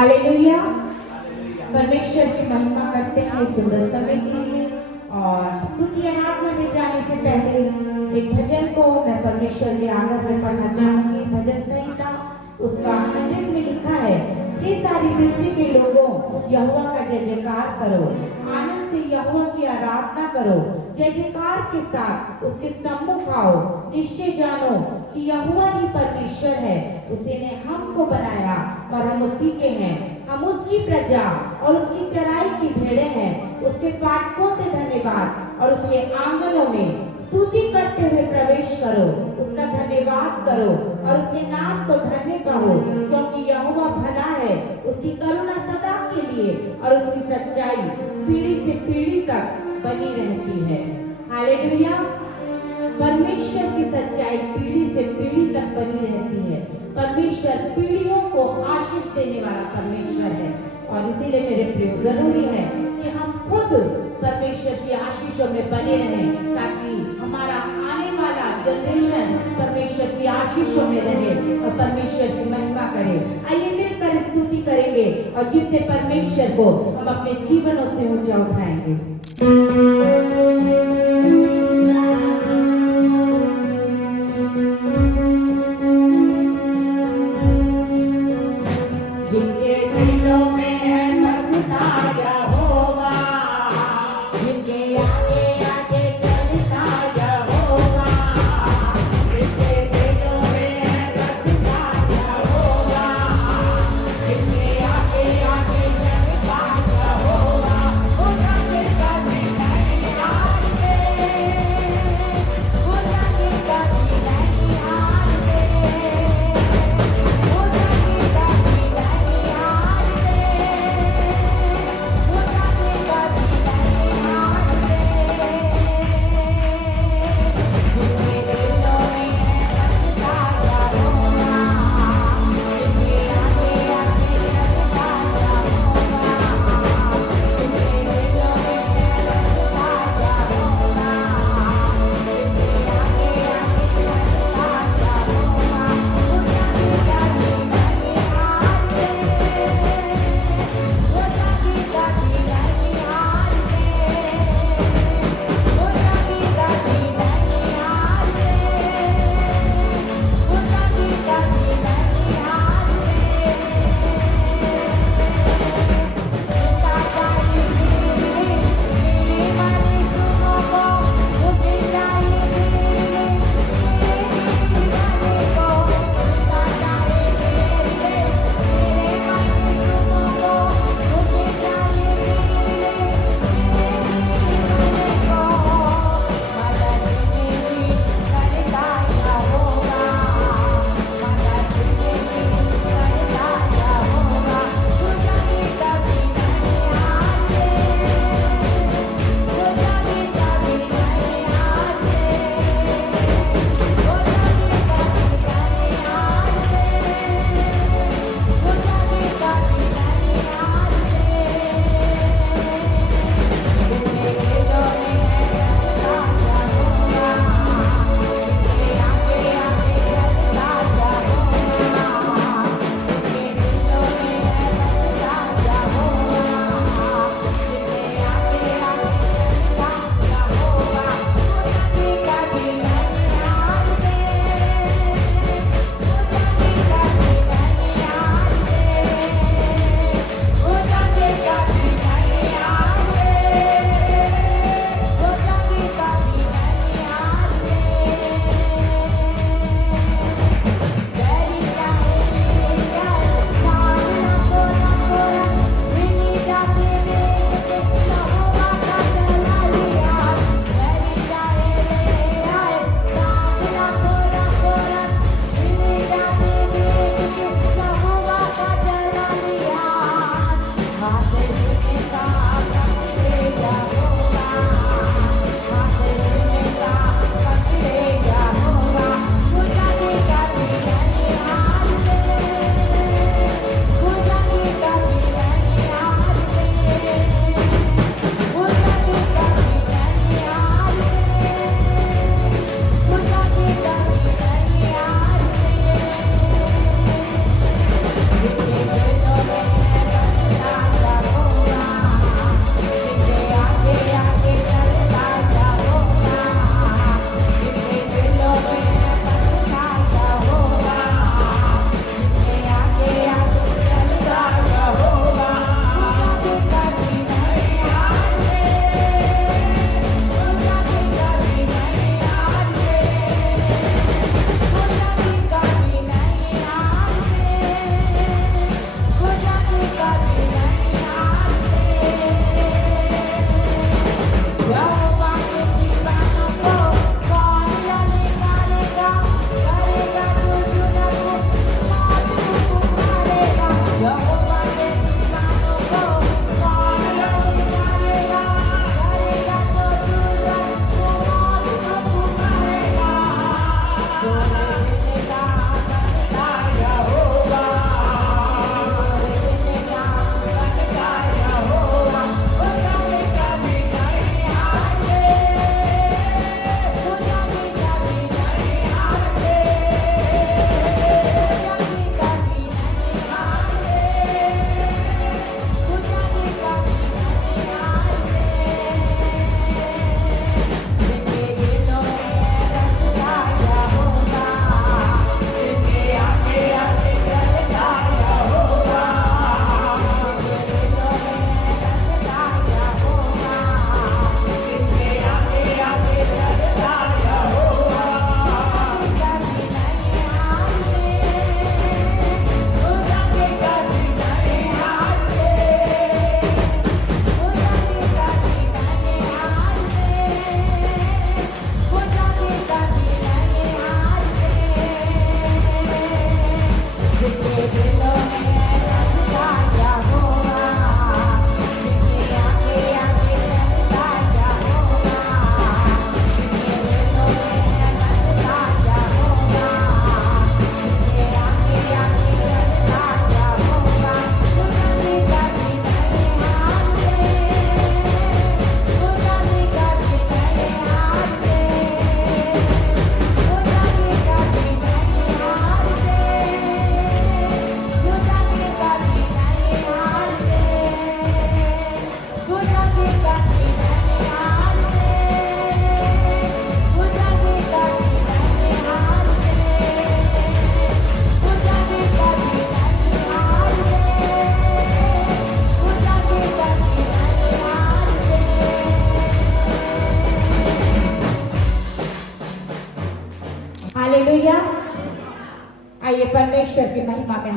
Hallelujah. परमेश्वर की महिमा करते हैं सुंदर समय के लिए। और स्तुति आराधना में जाने से पहले एक भजन को मैं परमेश्वर के आंगन में पढ़ना चाहूंगी। भजन संहिता उसका 100 में लिखा है, हे सारी पृथ्वी के लोगों, यहोवा का जय जयकार करो, आनंद से यहोवा की आराधना करो, जय जयकार के साथ उसके सम्मुख आओ। निश्चय जानो कि यहोवा ही परमेश्वर है, उसी ने हमको बनाया और हम उसी के हैं। हम उसकी प्रजा और उसकी चराई की भेड़ें हैं। उसके फाटकों से धन्यवाद और उसके आंगनों में स्तुति करते हुए प्रवेश करो। उसका धन्यवाद करो और उसके नाम को धन्य कहो, क्योंकि यहोवा भला है, उसकी करुणा सदा के लिए और उसकी सच्चाई पीढ़ी से पीढ़ी तक बनी रहती है। हालेलुया। परमेश्वर की सच्चाई पीढ़ी से पीढ़ी तक बनी रहती है। परमेश्वर पीढ़ियों को आशीष देने वाला परमेश्वर है। और इसीलिए मेरे प्रिय जरूरी है कि हम खुद परमेश्वर की आशीषों में बने रहें, ताकि हमारा आने वाला जनरेशन परमेश्वर की आशीषों में रहे और परमेश्वर की महिमा करे। आइए मिलकर स्तुति करेंगे और जितने परमेश्वर को हम अपने जीवनों से ऊंचा उठाएंगे।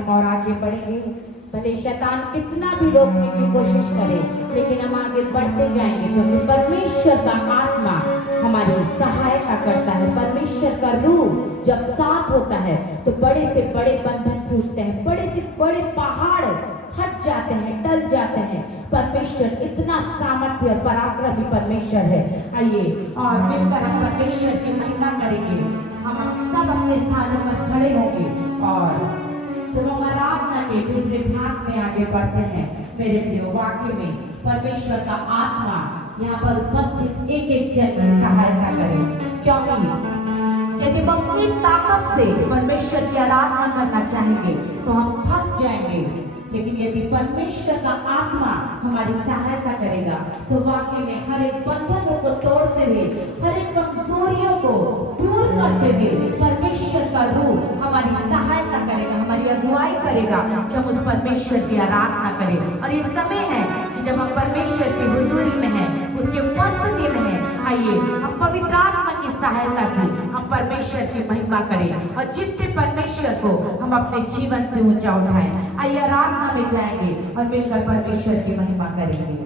हम और आगे बढ़ेंगे। भले शैतान कितना भी रोकने की कोशिश करे, लेकिन हम आगे बढ़ते जाएंगे, क्योंकि परमेश्वर का आत्मा हमारी सहायता करता है। परमेश्वर का रूह जब साथ होता है तो बड़े से बड़े बंधन टूटते हैं, बड़े से बड़े पहाड़ हट जाते हैं, टल जाते हैं। परमेश्वर इतना सामर्थ्य और पराक्रमी परमेश्वर है। आइए और मिलकर हम परमेश्वर की महिमा करेंगे। हम सब अपने स्थानों पर खड़े होंगे और जब हम आराधना के दूसरे भाग में आगे बढ़ते हैं, मेरे प्रियो, वाक्य में परमेश्वर का आत्मा यहाँ पर उपस्थित एक एक जन की सहायता करे, क्योंकि यदि हम अपनी ताकत से परमेश्वर की आराधना करना चाहेंगे तो हम थक जाएंगे, लेकिन यदि परमेश्वर का आत्मा हमारी सहायता करेगा तो वाकई में हर एक बंधनों को तोड़ते हुए, हर एक कमजोरियों को दूर करते हुए परमेश्वर का रूह हमारी सहायता करेगा, हमारी अगुवाई करेगा कि हम उस परमेश्वर की आराधना करें। और ये समय है कि जब हम परमेश्वर की हुजूरी में हैं, उसके उपस्थिति में हैं, आइए हम पवित्र आत्मा की सहायता से हम परमेश्वर की महिमा करें और जितने परमेश्वर को हम अपने जीवन से ऊंचा उठाएं। आइए आराधना में जाएंगे और मिलकर परमेश्वर की महिमा करेंगे।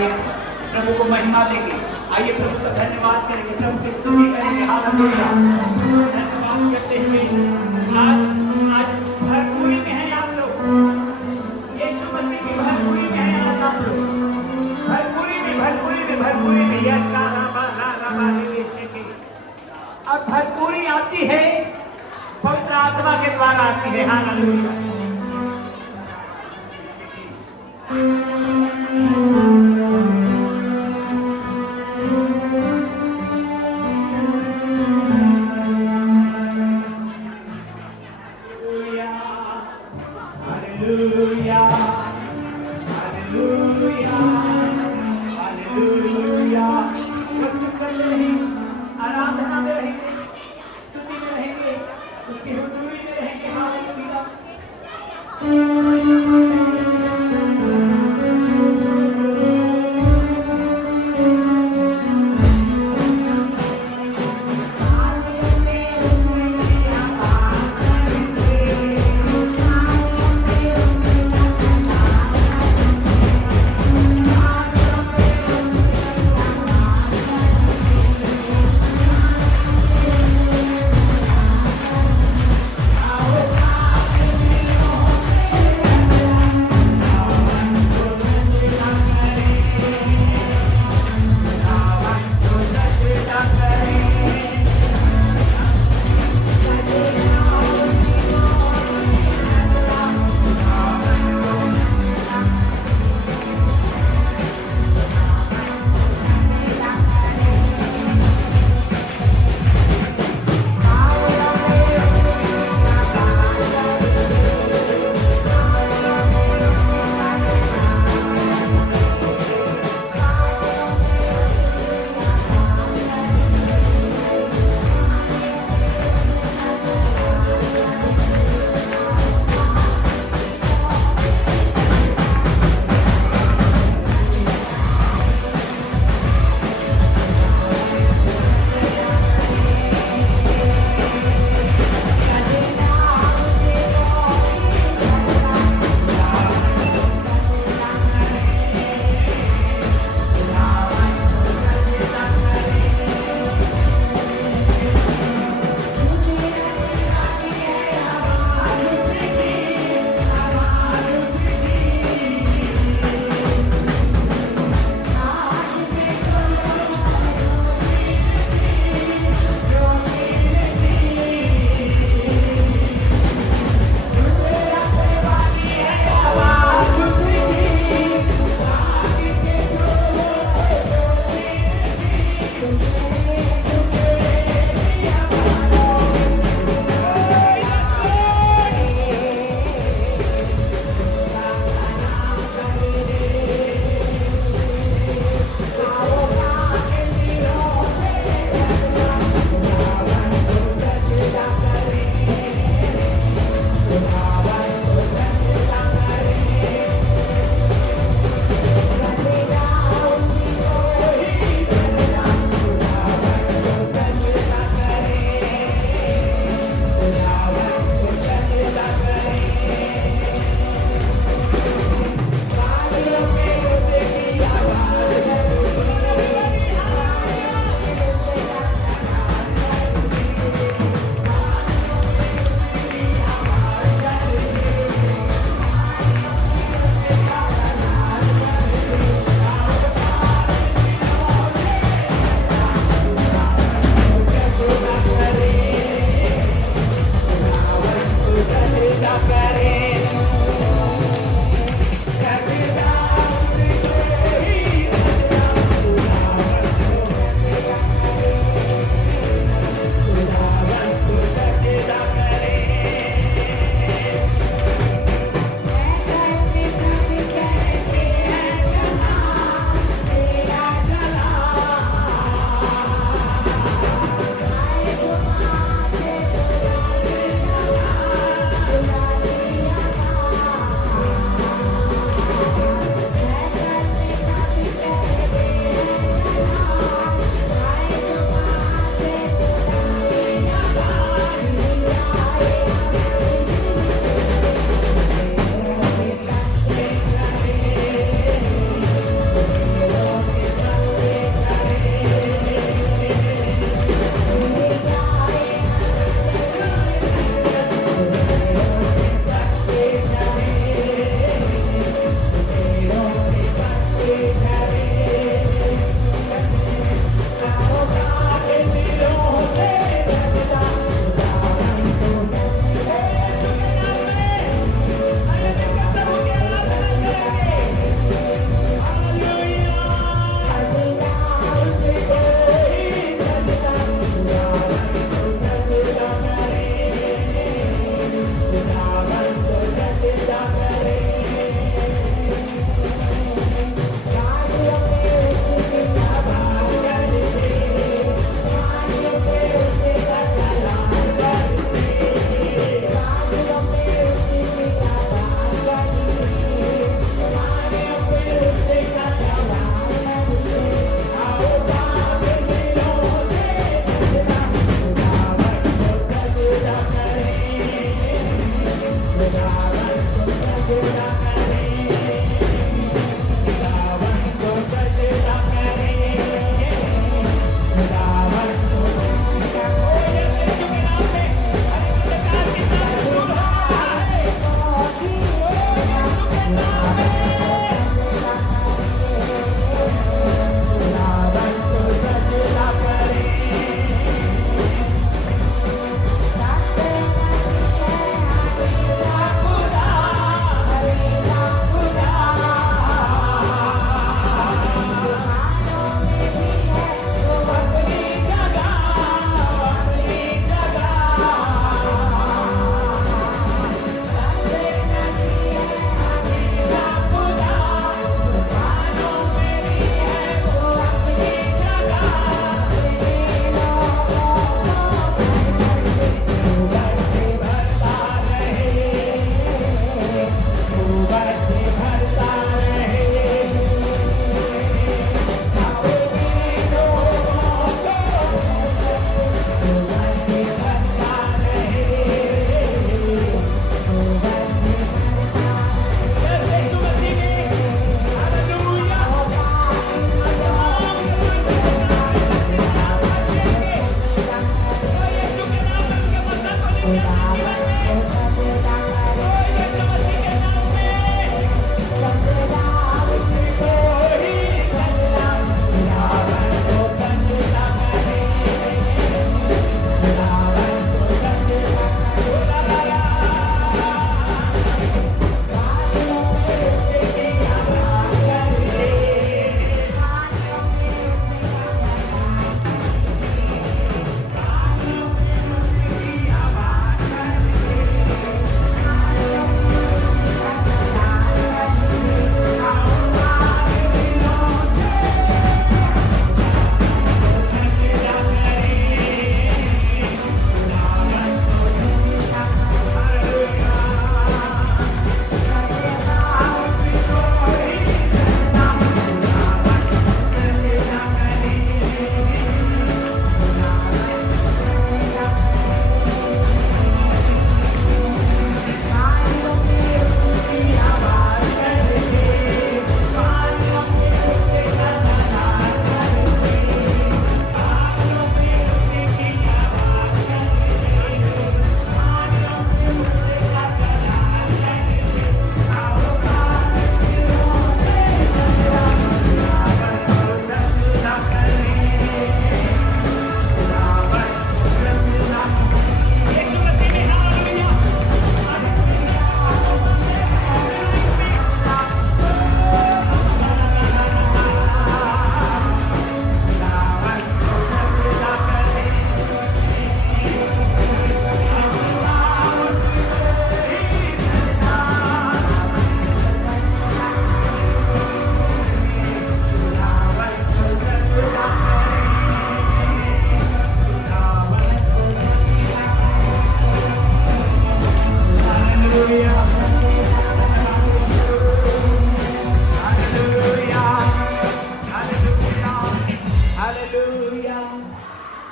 एक प्रभु को महिमा देंगे। आइए प्रभु का धन्यवाद करेंगे, प्रभु की स्तुति करेंगे। हालेलुया। धन्यवाद करते हुए आज भरपूरी में है आप लोग, यीशु मसीह की भरपूरी में है आज आप लोग, भरपूरी में और भरपूरी आती है पवित्र आत्मा के द्वारा आती है। हालेलुया। आराधना में रहेंगे, स्तुति में रहेंगे, उसकी हुजूरी में रहेंगे। हालेलुया।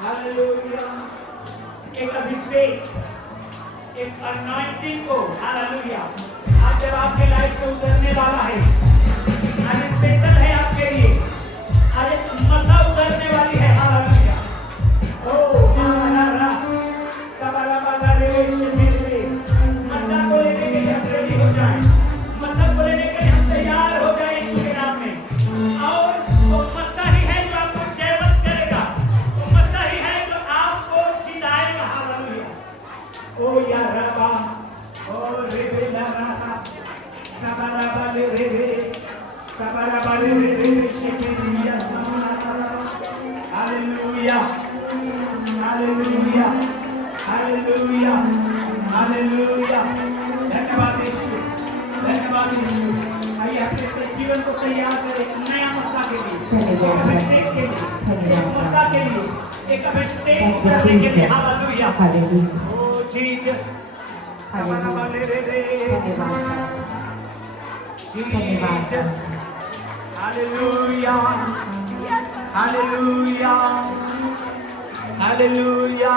हालेलुया। एक अभिषेक, एक अनॉइंटिंग को, हालेलुया, आज जब आपके लाइफ में उतरने वाला है, आज स्पेशल है आपके लिए, आज एक मसा उतरने वाली है, हालेलुया। ओ हालेलुया, सबराबादा रेवेश मेरे, मसा को लेने के लिए हम रेडी हो जाएं, मसा को लेने के लिए हम तैयार हो जाएं यीशु के नाम में। और वो मसा ही है जो आपको जयवंत करेगा, वो मसा ही है जो आपको जिताएगा, हालेलुया। ओ या रबा, ओ रेबे ला रहा, सबराबा ले रेबे, सबराबा ले रेबे शेकेरिया समाना, हालेलुया, हालेलुया, हालेलुया, हालेलुया। धन्यवाद यीशु, धन्यवाद यीशु। आइए अपने जीवन को तैयार करें एक नया मौका के लिए, एक अभिषेक के लिए, एक मौका के लिए, एक अभिषेक करने के लिए, हालेलुया। ओ जीसस, सबराबा ले रेबे, जीसस, हालेलुया, हालेलुया, हालेलुया।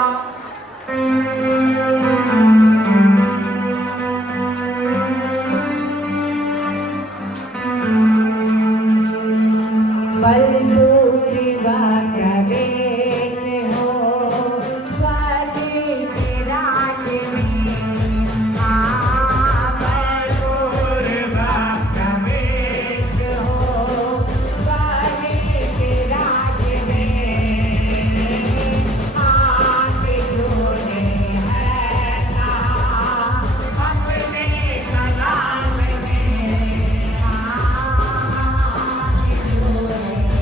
बलपूरी प्रवेश हो स्वाति के राज में, बलपूरी प्रवेश हो स्वाति के राज में, आप जोड़े हैं कहा अपने कलाम में, आप जोड़े हैं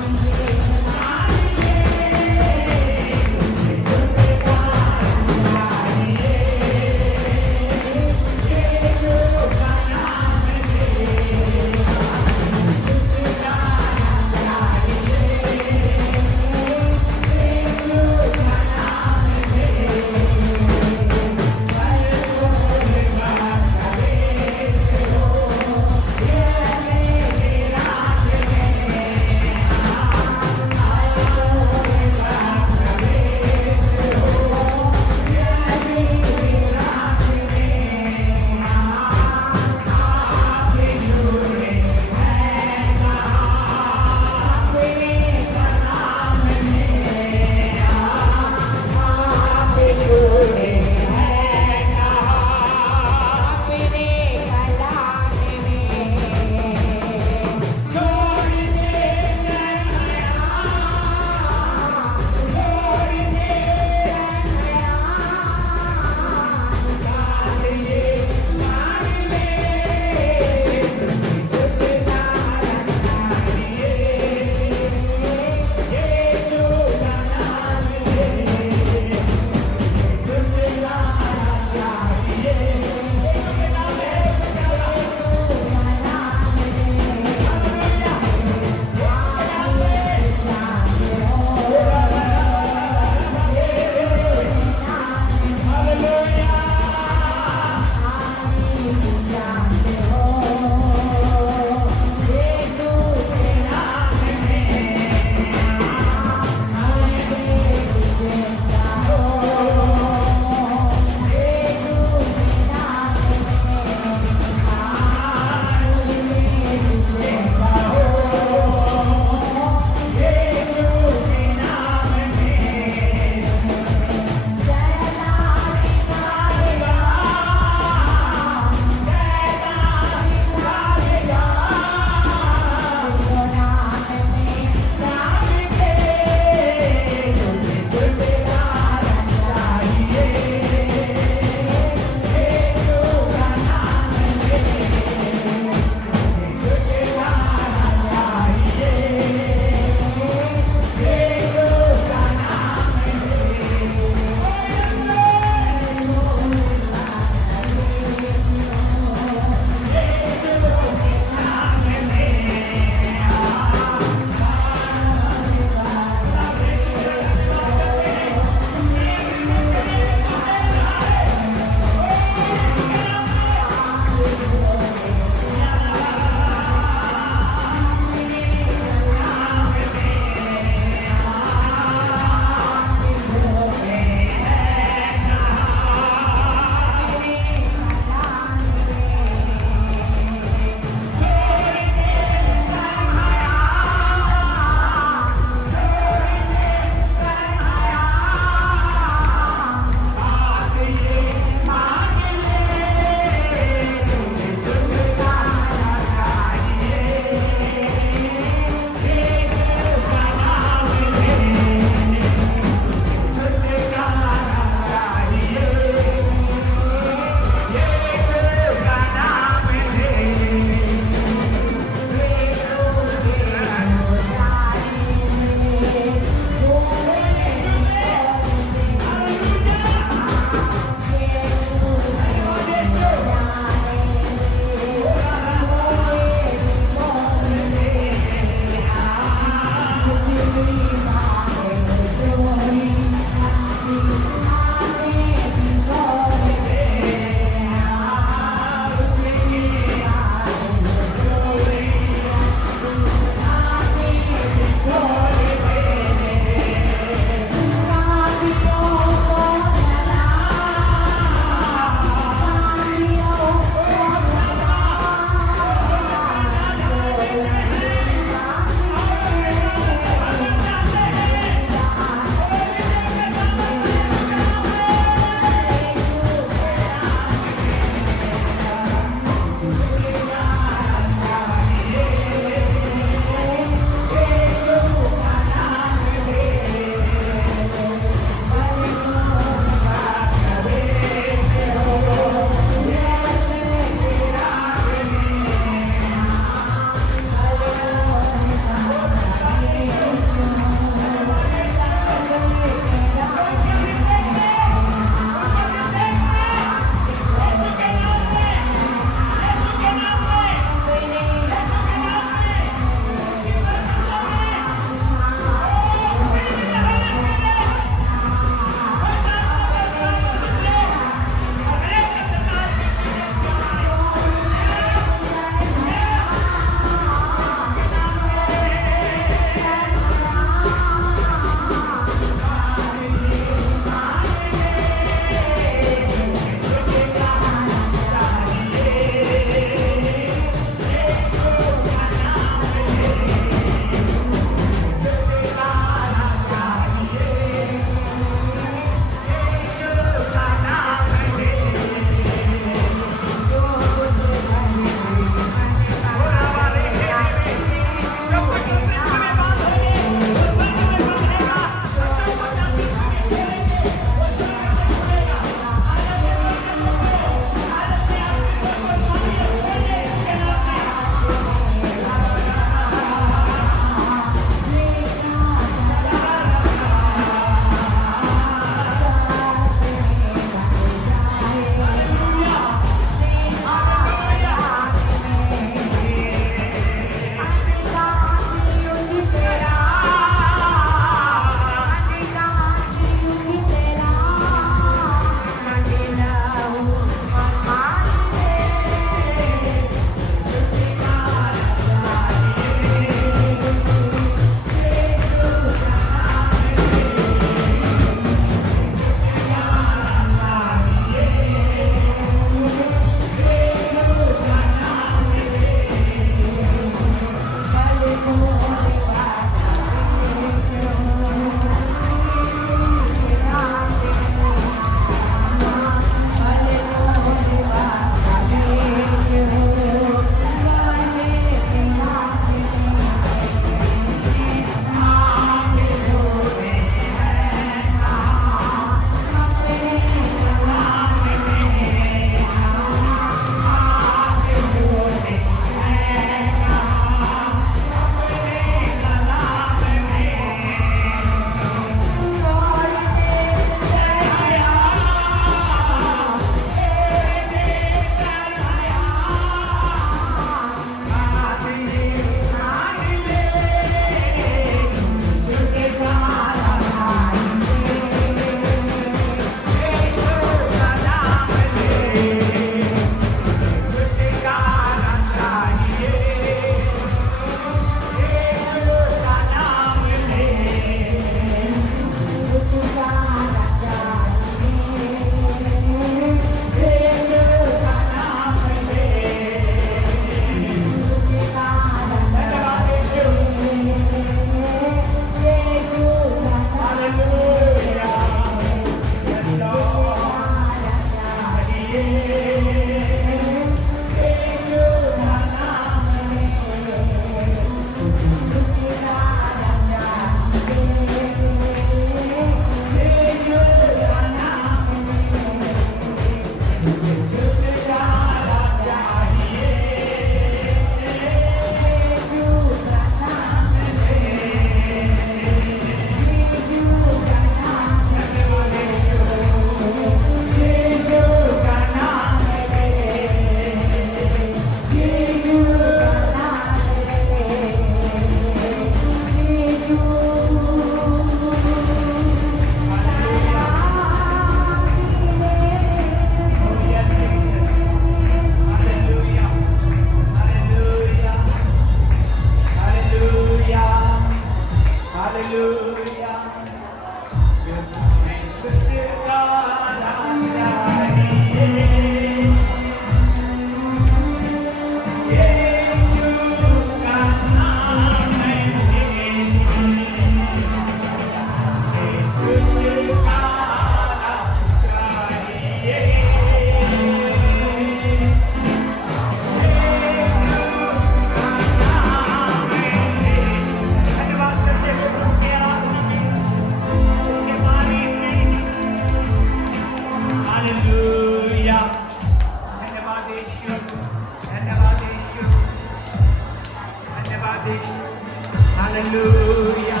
हालेलुया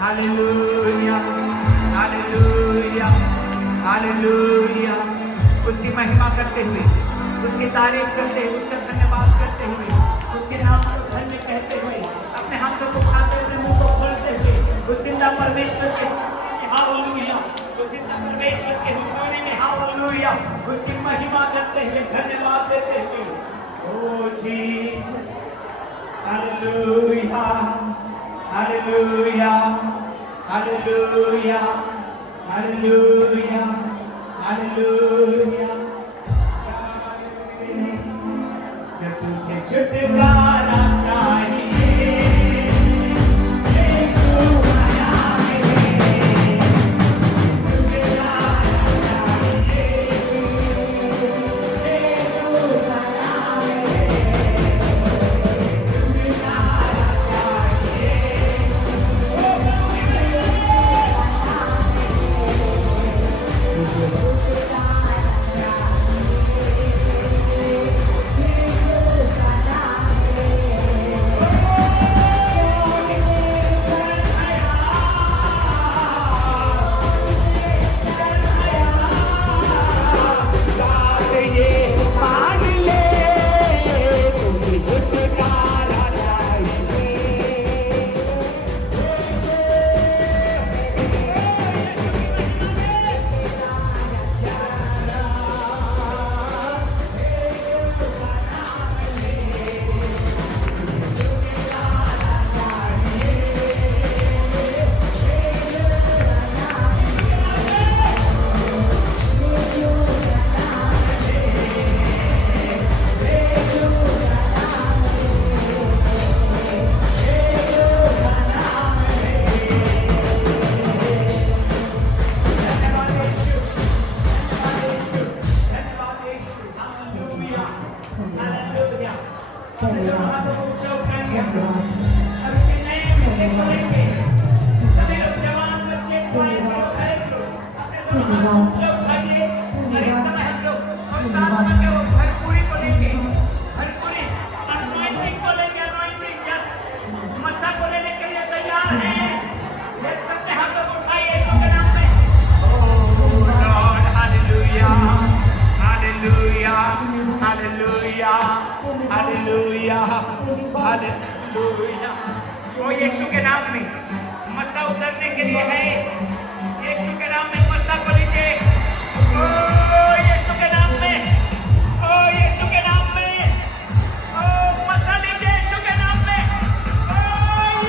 हालेलुया हालेलुया हालेलुया। उसकी महिमा करते हुए, उसकी तारीफ करते हुए, उसका धन्यवाद करते हुए, उसके नाम को धन्य कहते हुए, अपने हाथों को उठाते हुए, मुंह को खोलते हुए, उस जिंदा परमेश्वर के हालेलुया, उस जिंदा परमेश्वर के हुजूरी में हालेलुया, उसकी महिमा करते हुए, धन्यवाद देते हुए, oh Jesus hallelujah hallelujah hallelujah hallelujah hallelujah. जब तुझे छुटकारा चाहिए, यीशु आया है। छुटकारा चाहिए, यीशु आया है। छुटकारा चाहिए, हालेलुया हालेलुया। वो यीशु के नाम में मस्सा उतरने के लिए है। यीशु के नाम में मस्सा को लीजिए। ओ यीशु के नाम में, ओ यीशु के नाम में, ओ मस्सा लीजिए यीशु के नाम में। ओ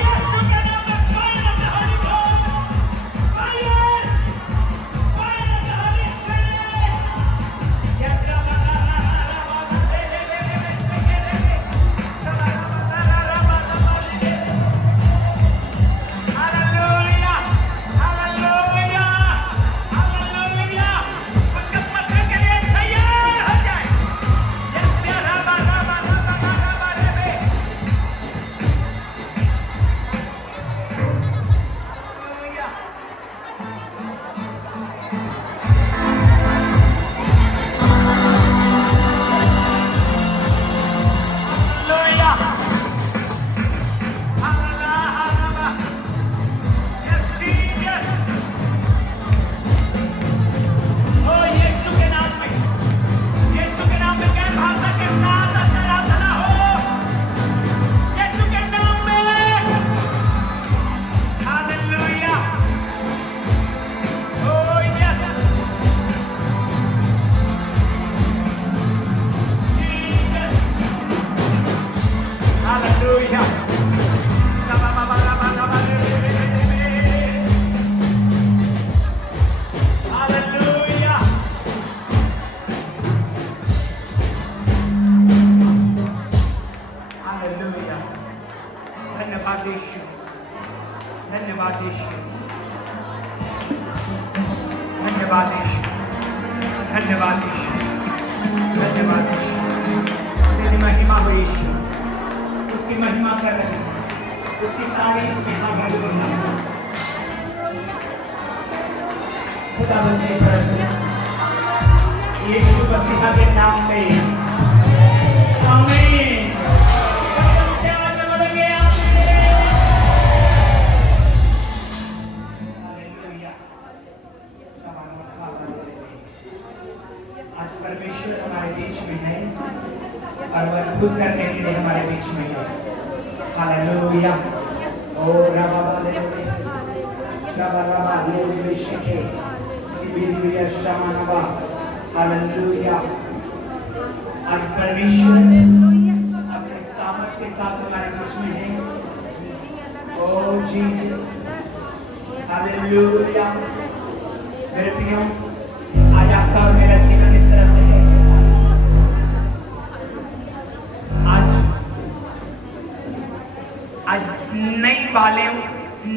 यीशु के नाम में fire of the Holi ghost, fire fire of the Holi spirit. Yes hallelujah hallelujah hallelujah. उसके मस्से के लिए तैयार हो जाए। यस प्यारा बाबा बाबा बाबा बाबा रे। Hallelujah hallelujah hallelujah. Yes Jesus. Oh यीशु के नाम में, यीशु के नाम में गैर भावना के साथ आराधना हो। यीशु के नाम में hallelujah. Oh yes Jesus hallelujah. बाबा बाबा बाबा बाबा रे रे रे रे रे। Hallelujah hallelujah. धन्यवाद यीशु, धन्यवाद यीशु, धन्यवाद यीशु, धन्यवाद यीशु, धन्यवाद यीशु। तेरी महिमा हो यीशु, उसकी महिमा कर रहे हैं, उसकी तारीफ में हालेलुया। खुदा बंदे यीशु मसीह के नाम में आमीन। आज बोलेंगे आमीन। हालेलुया। ओ रबा दे शबरबा दे शिखे सिबिलिया शमानबा। हालेलुया। आज परमेश्वर अपने सामर्थ के साथ हमारे बीच में है। ओ जीसस, हालेलुया। मेरे प्रियो, आज आपका और मेरा जीवन इस तरह से है। आज नई बालें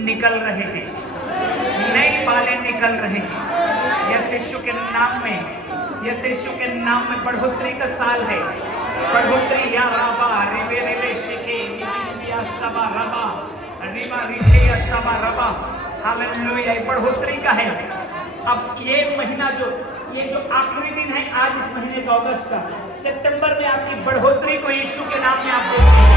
निकल रहे हैं, नई बालें निकल रहे हैं। यीशु के नाम में, यीशु के नाम में बढ़ोतरी का साल है। बढ़ोतरी या रबा रिबे रिबे शिके या शबा रबा रिबा रिबे या शबा रबा। हालेलुया। बढ़ोतरी का है। अब ये महीना ये जो आखिरी दिन है आज इस महीने का अगस्त का, सितंबर में आपकी बढ़ोतरी को यीशु के नाम में आप देखेंगे।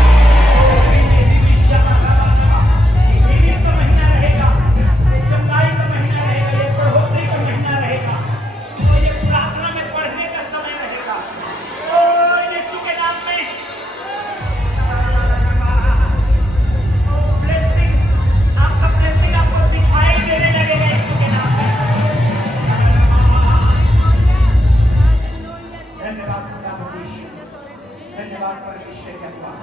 धन्यवाद परमेश्वर के अल्लाह,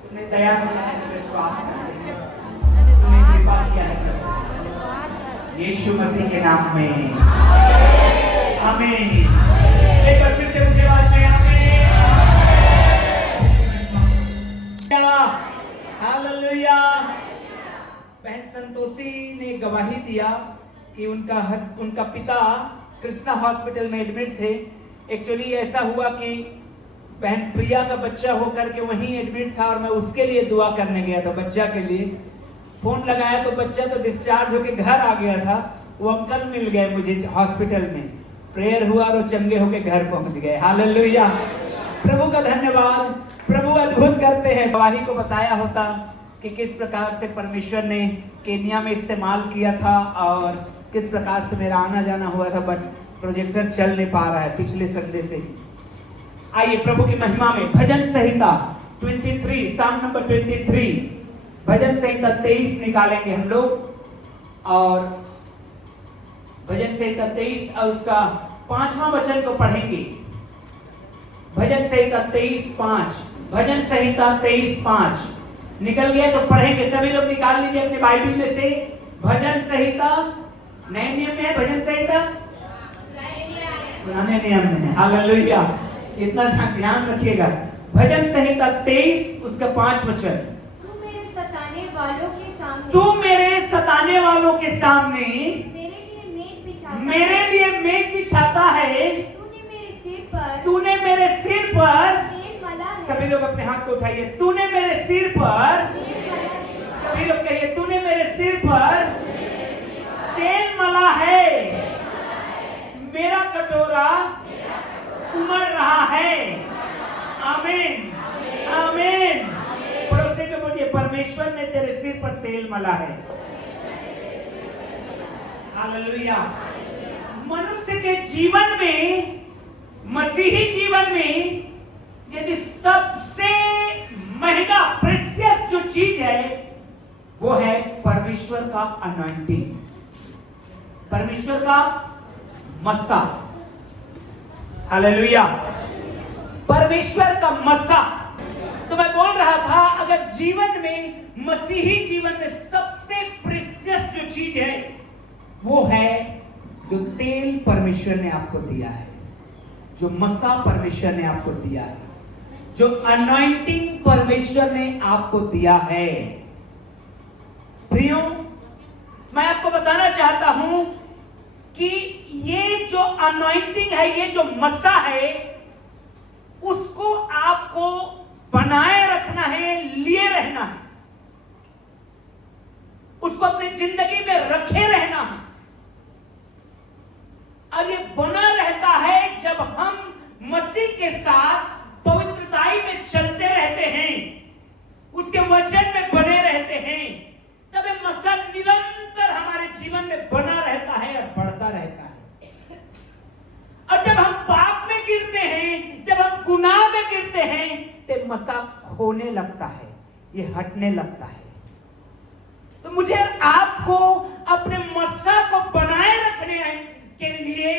तूने दया किया है, विश्वास करते हैं, तूने कृपा किया है यीशु मसीह के नाम में। आमीन। एक बार फिर से ऊंची आवाज में आमीन। हालेलुया। बहन संतोषी ने गवाही दिया कि उनका पिता कृष्णा हॉस्पिटल में एडमिट थे। एक्चुअली ऐसा हुआ कि बहन प्रिया का बच्चा होकर के वहीं एडमिट था और मैं उसके लिए दुआ करने गया था, बच्चा के लिए। फोन लगाया तो बच्चा तो डिस्चार्ज होके घर आ गया था। वो अंकल मिल गए मुझे हॉस्पिटल में, प्रेयर हुआ और वो चंगे होके घर पहुंच गए। हालेलुया। प्रभु का धन्यवाद। प्रभु अद्भुत करते हैं। गवाही को बताया होता कि किस प्रकार से परमेश्वर ने केन्या में इस्तेमाल किया था और किस प्रकार से मेरा आना जाना हुआ था, बट प्रोजेक्टर चल नहीं पा रहा है पिछले संडे से। आइए प्रभु की महिमा में भजन संहिता 23, साम नंबर 23, भजन संहिता 23 निकालेंगे हम लोग और भजन संहिता 23 और उसका 5वां वचन को पढ़ेंगे। भजन संहिता 23:5, भजन संहिता 23:5 निकल गया तो पढ़ेंगे। सभी लोग निकाल लीजिए अपने बाइबल में से भजन संहिता। नए नियम में है भजन संहिता, पुराने नियम में है। हालेलुया। इतना ध्यान रखिएगा। भजन संहिता 23 उसका 5 वचन। तू मेरे सताने वालों के सामने, तू मेरे सताने वालों के सामने मेरे लिए मेज बिछाता है। तूने मेरे सिर पर तेल मला है। सभी लोग अपने हाथ को उठाइए। तूने मेरे सिर पर, सभी लोग कहिए तूने मेरे सिर पर तेल मला है। मेरा कटोरा उमड़ रहा है। आमीन, आमीन। पड़ोसी को बोलिए परमेश्वर ने तेरे सिर पर तेल मला है। हालेलुया। मनुष्य के जीवन में, मसीही जीवन में यदि सबसे महंगा प्रेशियस जो चीज है वो है परमेश्वर का अनॉइंटिंग, परमेश्वर का मस्सा। हालेलुया। परमेश्वर का मस्सा। तो मैं बोल रहा था अगर जीवन में, मसीही जीवन में सबसे प्रेशियस जो चीज है वो है जो तेल परमेश्वर ने आपको दिया है, जो मस्सा परमेश्वर ने आपको दिया है, जो अनॉइंटिंग परमेश्वर ने आपको दिया है। प्रियो, मैं आपको बताना चाहता हूं कि ये जो अनॉइंटिंग है, ये जो मस्सा है, उसको आपको बनाए रखना है, लिए रहना है, उसको अपनी जिंदगी में रखे रहना है। और ये बना रहता है जब हम मसीह के साथ पवित्रताई में चलते रहते हैं, उसके वचन में बने रहते हैं, तब ये मस्सा निरंतर हमारे जीवन में बना रहता है और बढ़ता रहता है। और जब हम पाप में गिरते हैं, जब हम गुनाह में गिरते हैं, तो मस्सा खोने लगता है, ये हटने लगता है। तो मुझे आपको अपने मस्सा को बनाए रखने के लिए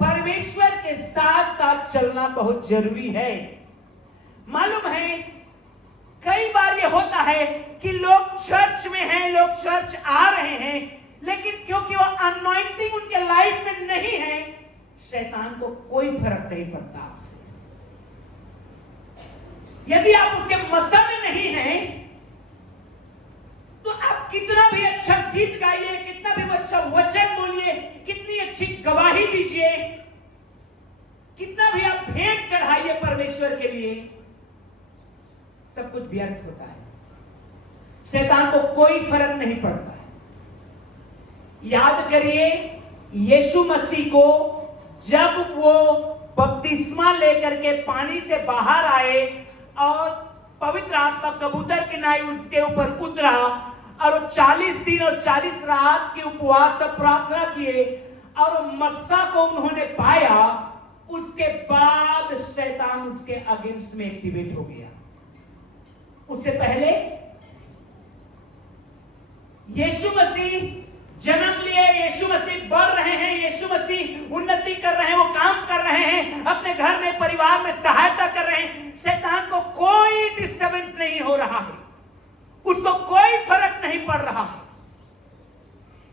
परमेश्वर के साथ साथ चलना बहुत जरूरी है। मालूम है कई बार ये होता है कि लोग चर्च में हैं, लोग चर्च आ रहे हैं, लेकिन क्योंकि वो अनॉइंटिंग उनके लाइफ में नहीं है, शैतान को कोई फर्क नहीं पड़ता आपसे। यदि आप उसके मस्सा में नहीं हैं, तो आप कितना भी अच्छा गीत गाइए, कितना भी अच्छा वचन बोलिए, कितनी अच्छी गवाही दीजिए, कितना भी आप भेंट चढ़ाइए परमेश्वर के लिए, सब कुछ व्यर्थ होता है। शैतान को कोई फर्क नहीं पड़ता है। याद करिए यीशु मसीह को जब वो बपतिस्मा लेकर के पानी से बाहर आए और पवित्र आत्मा कबूतर की नाई उसके ऊपर उतरा और 40 दिन और 40 रात के उपवास से प्रार्थना किए और मस्सा को उन्होंने पाया, उसके बाद शैतान उसके अगेंस्ट में एक्टिवेट हो गया। उससे पहले यीशु मसीह जन्म लिए, यीशु मसीह बढ़ रहे हैं, यीशु मसीह उन्नति कर रहे हैं, वो काम कर रहे हैं, अपने घर में परिवार में सहायता कर रहे हैं, शैतान को कोई डिस्टर्बेंस नहीं हो रहा है, उसको कोई फर्क नहीं पड़ रहा है।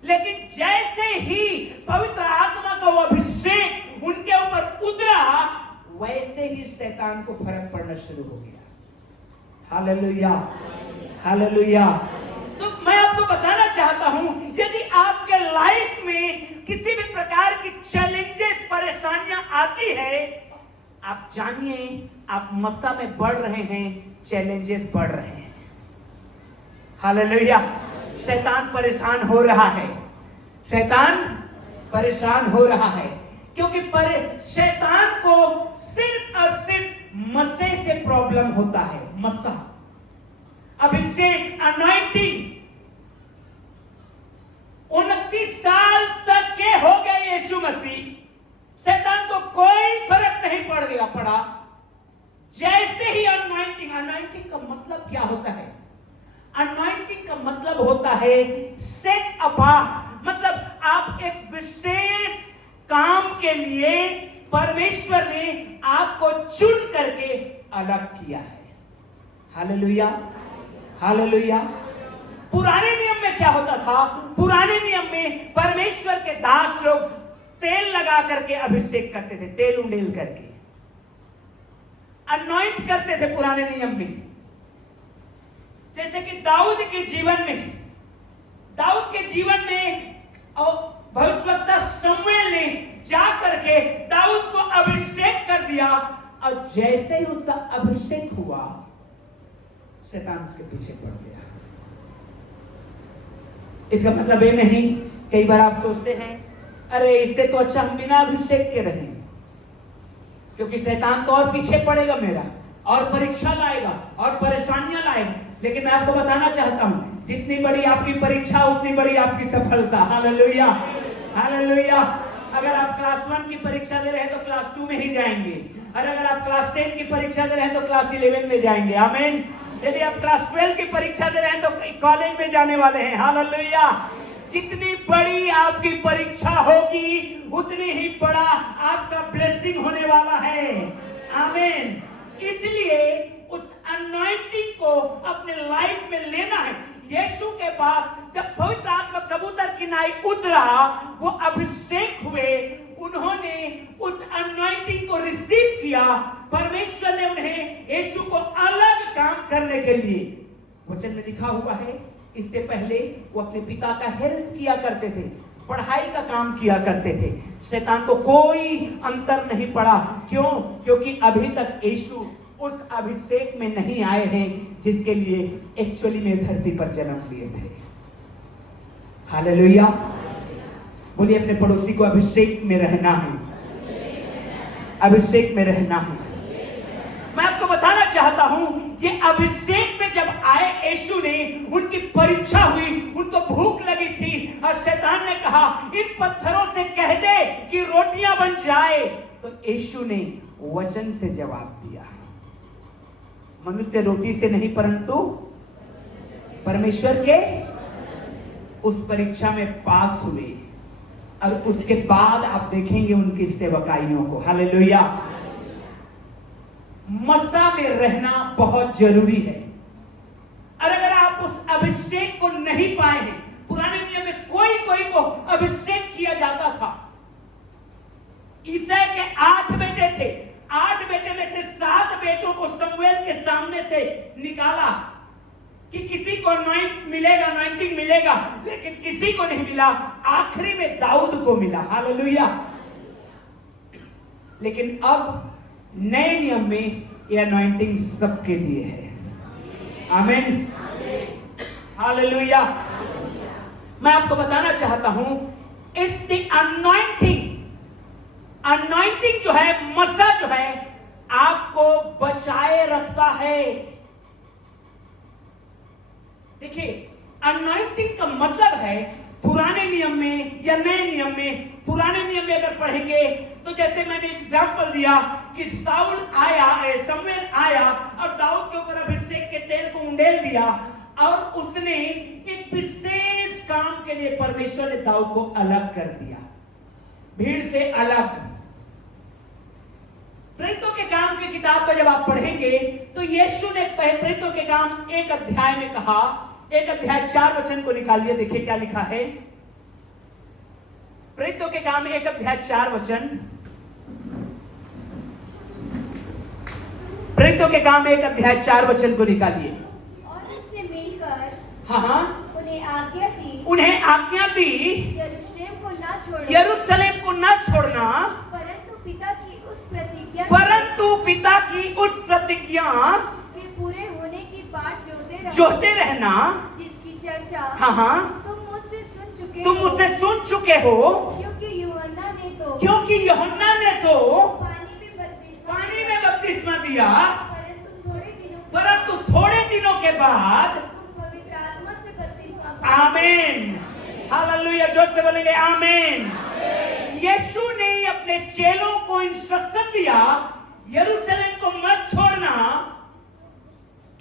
लेकिन जैसे ही पवित्र आत्मा का वो अभिषेक उनके ऊपर उतरा, वैसे ही शैतान को फर्क पड़ना शुरू हो गया। Hallelujah, hallelujah. तो मैं आपको बताना चाहता हूं, यदि आपके लाइफ में किसी भी प्रकार की चैलेंजेस, परेशानियां आती है, आप जानिए आप मस्सा में बढ़ रहे हैं, चैलेंजेस बढ़ रहे हैं। हालेलुया। शैतान परेशान हो रहा है, शैतान परेशान हो रहा है, क्योंकि शैतान को सिर्फ और सिर्फ मस्से से प्रॉब्लम होता है। मस्सा, अभिषेक, अनॉइंटिंग। 29 साल तक के हो गए यीशु मसीह, शैतान को कोई फर्क नहीं पड़ा। जैसे ही अनॉइंटिंग, अनॉइंटिंग का मतलब क्या होता है? अनॉइंटिंग का मतलब होता है सेट अपार्ट, मतलब आप एक विशेष काम के लिए परमेश्वर ने आपको चुन करके अलग किया है। Hallelujah, hallelujah. पुराने नियम में क्या होता था? पुराने नियम में परमेश्वर के दास लोग तेल लगा करके अभिषेक करते थे, तेल उंडेल करके अनॉइंट करते थे पुराने नियम में। जैसे कि दाऊद के जीवन में और भविष्यवक्ता शमूएल ने जा करके दाऊद को अभिषेक कर दिया, और जैसे ही उसका अभिषेक हुआ, शैतान उसके पीछे पड़ गया। इसका मतलब ये नहीं, कई बार आप सोचते हैं अरे इससे तो अच्छा हम बिना अभिषेक के रहें, क्योंकि शैतान तो और पीछे पड़ेगा मेरा, और परीक्षा लाएगा और परेशानियां लाएगा। लेकिन मैं आपको बताना चाहता हूं, जितनी बड़ी आपकी परीक्षा उतनी बड़ी आपकी सफलता। Hallelujah, hallelujah. अगर आप क्लास 1 की परीक्षा दे रहे हैं तो क्लास 2 में ही जाएंगे, और अगर आप क्लास 10 की परीक्षा दे रहे हैं तो क्लास 11 में जाएंगे। आमीन। यदि आप क्लास 12 की परीक्षा दे रहे हैं तो कॉलेज में जाने वाले हैं। हालेलुया। जितनी बड़ी आपकी परीक्षा होगी उतनी ही बड़ा आपका ब्लेसिंग होने वाला है। आमीन। इसलिए उस अनॉइंटिंग को अपने लाइफ में लेना है। यीशु के पास जब पवित्र आत्मा कबूतर की नाई उतरा, वो अभिषेक हुए, उन्होंने उस अनॉइंटिंग को रिसीव किया। परमेश्वर ने उन्हें यीशु को अलग काम करने के लिए, वचन में लिखा हुआ है, इससे पहले वो अपने पिता का हेल्प किया करते थे, पढ़ाई का काम किया करते थे। शैतान को कोई अंतर नहीं पड़ा। क्यों? क्योंकि अभी तक यीशु उस अभिषेक में नहीं आए हैं जिसके लिए एक्चुअली में धरती पर जन्म लिए थे। हालेलुया। बोलिए अपने पड़ोसी को, अभिषेक में रहना है, अभिषेक में रहना है। मैं आपको बताना चाहता हूं, ये अभिषेक में जब आए यीशु ने, उनकी परीक्षा हुई, उनको भूख लगी थी, और शैतान ने कहा इन पत्थरों से कह दे कि रोटियां बन जाए, तो यीशु ने वचन से जवाब दिया, मनुष्य रोटी से नहीं परंतु परमेश्वर के उस परीक्षा में पास हुए और उसके बाद आप देखेंगे उनकी सेवकाइयों को। हालेलुया। मसा में रहना बहुत जरूरी है। और अगर आप उस अभिषेक को नहीं पाए हैं, पुराने नियम में कोई को अभिषेक किया जाता था। ईसाई के 8 बेटे थे, 8 बेटे में से 7 बेटों को शमूएल के सामने से निकाला कि किसी को अनॉइंटिंग मिलेगा, लेकिन किसी को नहीं मिला। आखिरी में दाऊद को मिला। हालेलुया। लेकिन अब नए नियम में यह अनॉइंटिंग सबके लिए है। आमीन। हालेलुया। मैं आपको बताना चाहता हूं, इट्स द अनॉइंटिंग। अनॉइंटिंग जो है, मसा जो है, आपको बचाए रखता है। देखिए, अनॉइंटिंग का मतलब है पुराने नियम में या नए नियम में। पुराने नियम में अगर पढ़ेंगे तो जैसे मैंने एग्जांपल दिया कि शमूएल आया और दाऊद के ऊपर अभिषेक के तेल को उंडेल दिया और उसने एक विशेष काम के लिए परमेश्वर ने दाऊद को अलग कर दिया, भीड़ से अलग। प्रेरितों के काम की किताब को जब आप पढ़ेंगे तो यीशु ने प्रेरितों के काम 1 अध्याय में कहा, 1 अध्याय 4 वचन को निकालिए, देखिए क्या लिखा है। प्रेरितों के काम 1 अध्याय 4 वचन। प्रेरितों के काम 1 अध्याय 4 वचन को निकालिए। और उनसे मिलकर हाँ, उन्हें आज्ञा दी, यरूशलेम को ना छोड़ना, परंतु पिता की उस प्रतिज्ञा के पूरे होने की बाट जोहते रहना, जिसकी चर्चा तुम मुझसे सुन चुके हो, क्योंकि यूहन्ना ने तो पानी में बपतिस्मा दिया, परंतु थोड़े दिनों के बाद पवित्र आत्मा से बपतिस्मा। आमीन। हालेलुया। जोर से बोलेंगे आमीन। यीशु ने अपने चेलों को इंस्ट्रक्शन दिया, यरूशलेम को मत छोड़ना,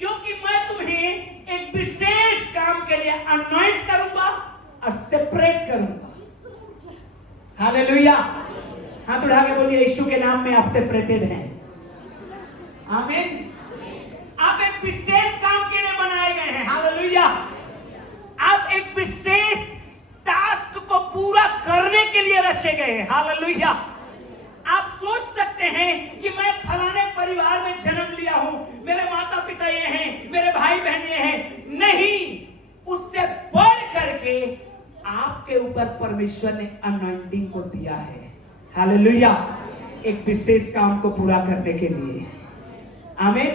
क्योंकि मैं तुम्हें एक विशेष काम के लिए अनॉइंट करूंगा और सेपरेट करूंगा। हालेलुया। हाथ उठा के बोलिए, यीशु के नाम में आप सेपरेटेड हैं। आमीन। आप एक विशेष काम के लिए बनाए गए हैं। हालेलुया। आप एक विशेष टास्क को पूरा करने के लिए रचे गए हैं। हालेलुया। आप सोच सकते हैं कि मैं फलाने परिवार में जन्म लिया हूं, मेरे माता पिता ये हैं, मेरे भाई बहन ये हैं। नहीं, उससे बढ़ करके आपके ऊपर परमेश्वर ने अनॉइंटिंग को दिया है। हालेलुया। एक विशेष काम को पूरा करने के लिए। आमीन।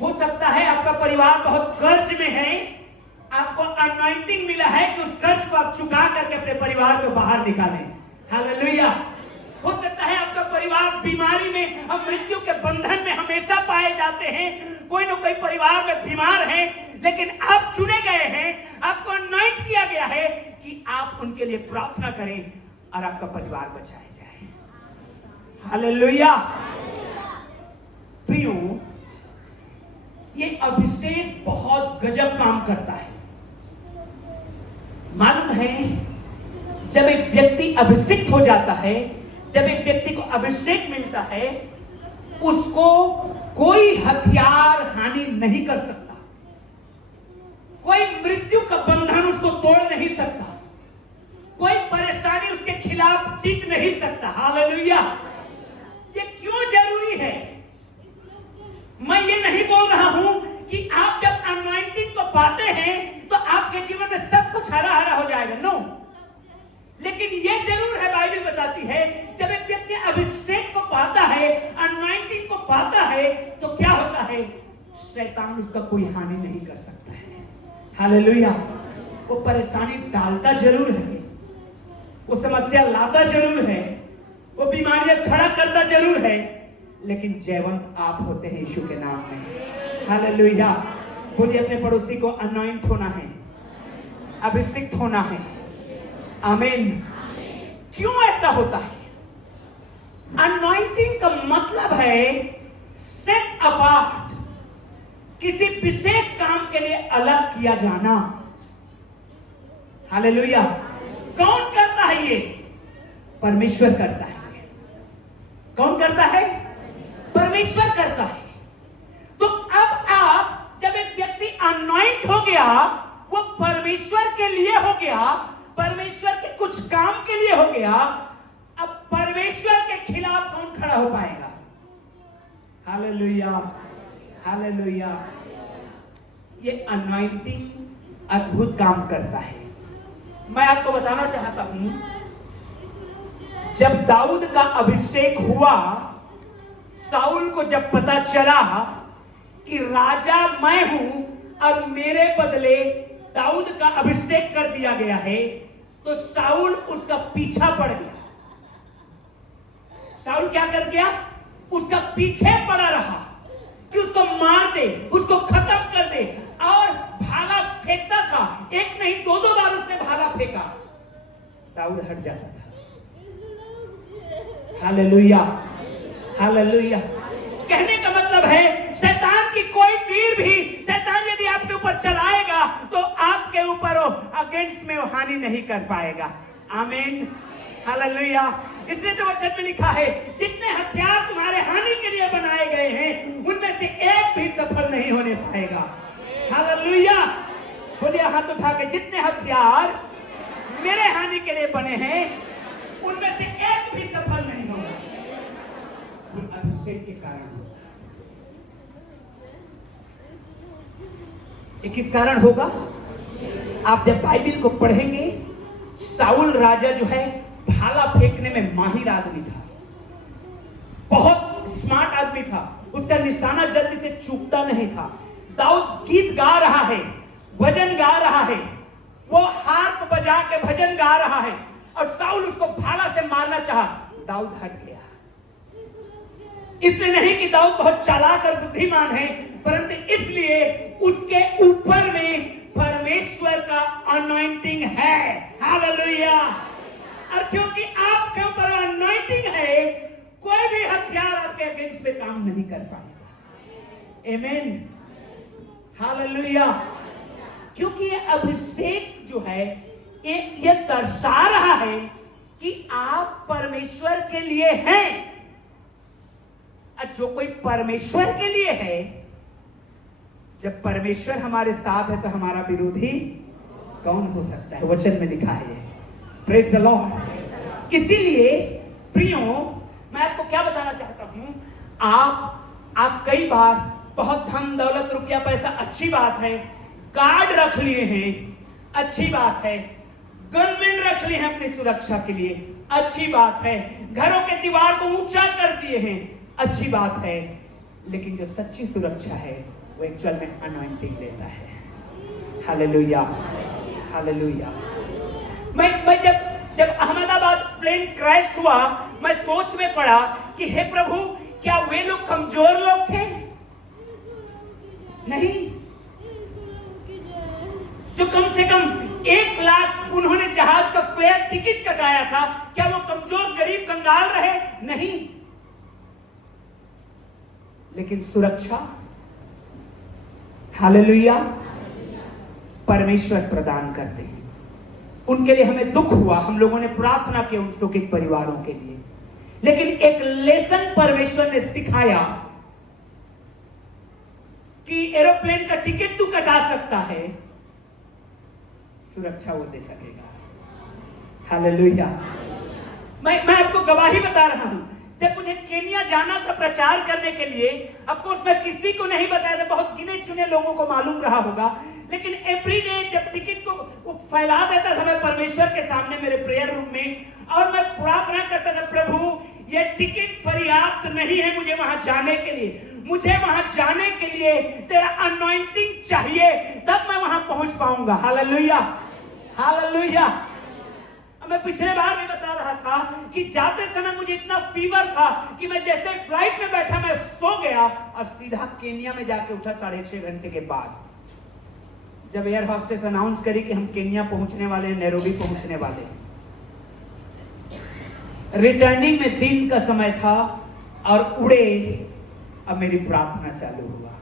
हो सकता है आपका परिवार बहुत कर्ज में है, आपको अनॉइंटिंग मिला है कि उस कर्ज को आप चुका करके अपने परिवार को बाहर निकालें। हालेलुया। हो सकता है आपका परिवार बीमारी में और मृत्यु के बंधन में हमेशा पाए जाते हैं। कोई ना कोई परिवार में बीमार है, लेकिन आप चुने गए हैं, आपको अनॉइंट किया गया है कि आप उनके लिए प्रार्थना करें और आपका परिवार बचाया जाए। हालेलुया। प्रियो, ये अभिषेक बहुत गजब काम करता है। मालूम है, जब एक व्यक्ति अभिषिक्त हो जाता है, जब एक व्यक्ति को अभिषेक मिलता है, उसको कोई हथियार हानि नहीं कर सकता, कोई मृत्यु का बंधन उसको तोड़ नहीं सकता, कोई परेशानी उसके खिलाफ टिक नहीं सकता। हालेलुया। ये क्यों जरूरी है? मैं ये नहीं बोल रहा हूं कि आप जब अनॉइंटिंग को पाते हैं तो आपके जीवन में सब कुछ हरा हरा हो जाएगा। नो, लेकिन ये जरूर है, बाइबल बताती है, जब एक व्यक्ति अभिषेक को पाता है, अनॉइंटिंग को पाता है, तो क्या होता है? शैतान उसका कोई हानि नहीं कर सकता है। हालेलुया। वो परेशानी डालता जरूर है, वो समस्या लाता जरूर है, वो बीमारियां खड़ा करता जरूर है, लेकिन जयवंत आप होते हैं यीशु के नाम में। हालेलुया। बोलिए अपने पड़ोसी को, अनॉइंट होना है, अभिषिक्त होना है। आमीन। क्यों ऐसा होता है? अनॉइंटिंग का मतलब है सेट अपार्ट, किसी विशेष काम के लिए अलग किया जाना। हालेलुया। कौन करता है ये? परमेश्वर करता है। कौन करता है? परमेश्वर करता है। तो अब आप जब एक व्यक्ति अनॉइंट हो गया, वो परमेश्वर के लिए हो गया, परमेश्वर के कुछ काम के लिए हो गया, अब परमेश्वर के खिलाफ कौन खड़ा हो पाएगा? Hallelujah, hallelujah. ये अनॉइंटिंग अद्भुत काम करता है। मैं आपको बताना चाहता हूं, जब दाऊद का अभिषेक हुआ, साउल को जब पता चला कि राजा मैं हूं और मेरे बदले दाऊद का अभिषेक कर दिया गया है, तो साउल उसका पीछा पड़ गया। साउल क्या कर गया? उसका पीछे पड़ा रहा कि उसको मार दे, उसको खत्म कर दे, और भाला फेंकता था। एक नहीं, दो बार उसने भाला फेंका, दाऊद हट जाता था। Hallelujah, hallelujah. कहने का मतलब है, शैतान की कोई तीर भी, शैतान यदि आपके ऊपर चलाएगा तो आपके ऊपर वो अगेंस्ट में वो हानि नहीं कर पाएगा। आमीन, हालेलुया। इसलिए तो वचन में लिखा है, जितने हथियार तुम्हारे हानि के लिए बनाए गए हैं, उनमें से एक भी सफल नहीं होने पाएगा। हालेलुया। बोलिए हाथ उठा के, जितने हथियार मेरे हानि के लिए बने हैं, उनमें से एक भी सफल नहीं होगा। ये अभिषेक के कारण होगा। ये किस कारण होगा? आप जब बाइबल को पढ़ेंगे, साउल राजा जो है भाला फेंकने में माहिर आदमी था, बहुत स्मार्ट आदमी था, उसका निशाना जल्दी से चूकता नहीं था। दाऊद गीत गा रहा है, भजन गा रहा है, वो हार्प बजा के भजन गा रहा है, और साउल उसको भाला से मारना चाहा, दाऊद हट गया। इसलिए नहीं कि दाऊद बहुत चालाक और बुद्धिमान है, परंतु इसलिए उसके ऊपर में परमेश्वर का अनॉइंटिंग है। हालेलुया। और क्योंकि आपके ऊपर अनॉइंटिंग है, कोई भी हथियार आपके अगेंस्ट में काम नहीं कर पाएगा। आमीन, हालेलुया। क्योंकि ये अभिषेक जो है, ये दर्शा रहा है कि आप परमेश्वर के लिए हैं। जो कोई परमेश्वर के लिए है, जब परमेश्वर हमारे साथ है तो हमारा विरोधी कौन हो सकता है? वचन में लिखा है। Praise the Lord. इसीलिए प्रियो, मैं आपको क्या बताना चाहता हूं, आप कई बार बहुत धन दौलत रुपया पैसा, अच्छी बात है, गार्ड रख लिए हैं, अच्छी बात है, गनमैन रख लिए हैं अपनी सुरक्षा के लिए, अच्छी बात है, घरों के दीवार को ऊंचा कर दिए हैं, अच्छी बात है, लेकिन जो सच्ची सुरक्षा है वो एक्चुअल में अनॉइंटिंग लेता है। Hallelujah, hallelujah. मैं जब अहमदाबाद प्लेन क्रैश हुआ, मैं सोच में पड़ा कि हे प्रभु, क्या वे लोग कमजोर लोग थे? नहीं, जो कम से कम 1 लाख उन्होंने जहाज का फेयर टिकट कटाया था, क्या वो कमजोर गरीब कंगाल रहे? नहीं। लेकिन सुरक्षा, हालेलुया, परमेश्वर प्रदान करते हैं। उनके लिए हमें दुख हुआ, हम लोगों ने प्रार्थना की उन शोकित परिवारों के लिए, लेकिन एक लेसन परमेश्वर ने सिखाया कि एरोप्लेन का टिकट तू कटा सकता है, सुरक्षा वो दे सकेगा। हालेलुया। मैं आपको गवाही बता रहा हूं, जब मुझे केन्या जाना था प्रचार करने के लिए, आपको उसमें किसी को नहीं बताया था, बहुत गिने चुने लोगों को मालूम रहा होगा, लेकिन एवरीडे जब टिकट को फैला देता था मैं परमेश्वर के सामने मेरे प्रेयर रूम में, और मैं प्रार्थना करता था, प्रभु ये टिकट पर्याप्त नहीं है मुझे वहां जाने के लिए, मुझे वहां जाने के लिए तेरा अनॉइंटिंग चाहिए, तब मैं वहां पहुंच पाऊंगा। Hallelujah, hallelujah. मैं पिछले बार भी बता रहा था कि जाते समय मुझे इतना फीवर था कि मैं जैसे फ्लाइट में बैठा मैं सो गया और सीधा केन्या में जाके उठा 6.5 घंटे के बाद, जब एयर होस्टेस अनाउंस करी कि हम केन्या पहुंचने वाले हैं, नैरोबी पहुंचने वाले हैं। रिटर्निंग में दिन का समय था और उड़े, अब मेरी प्रार्थना चालू हुआ।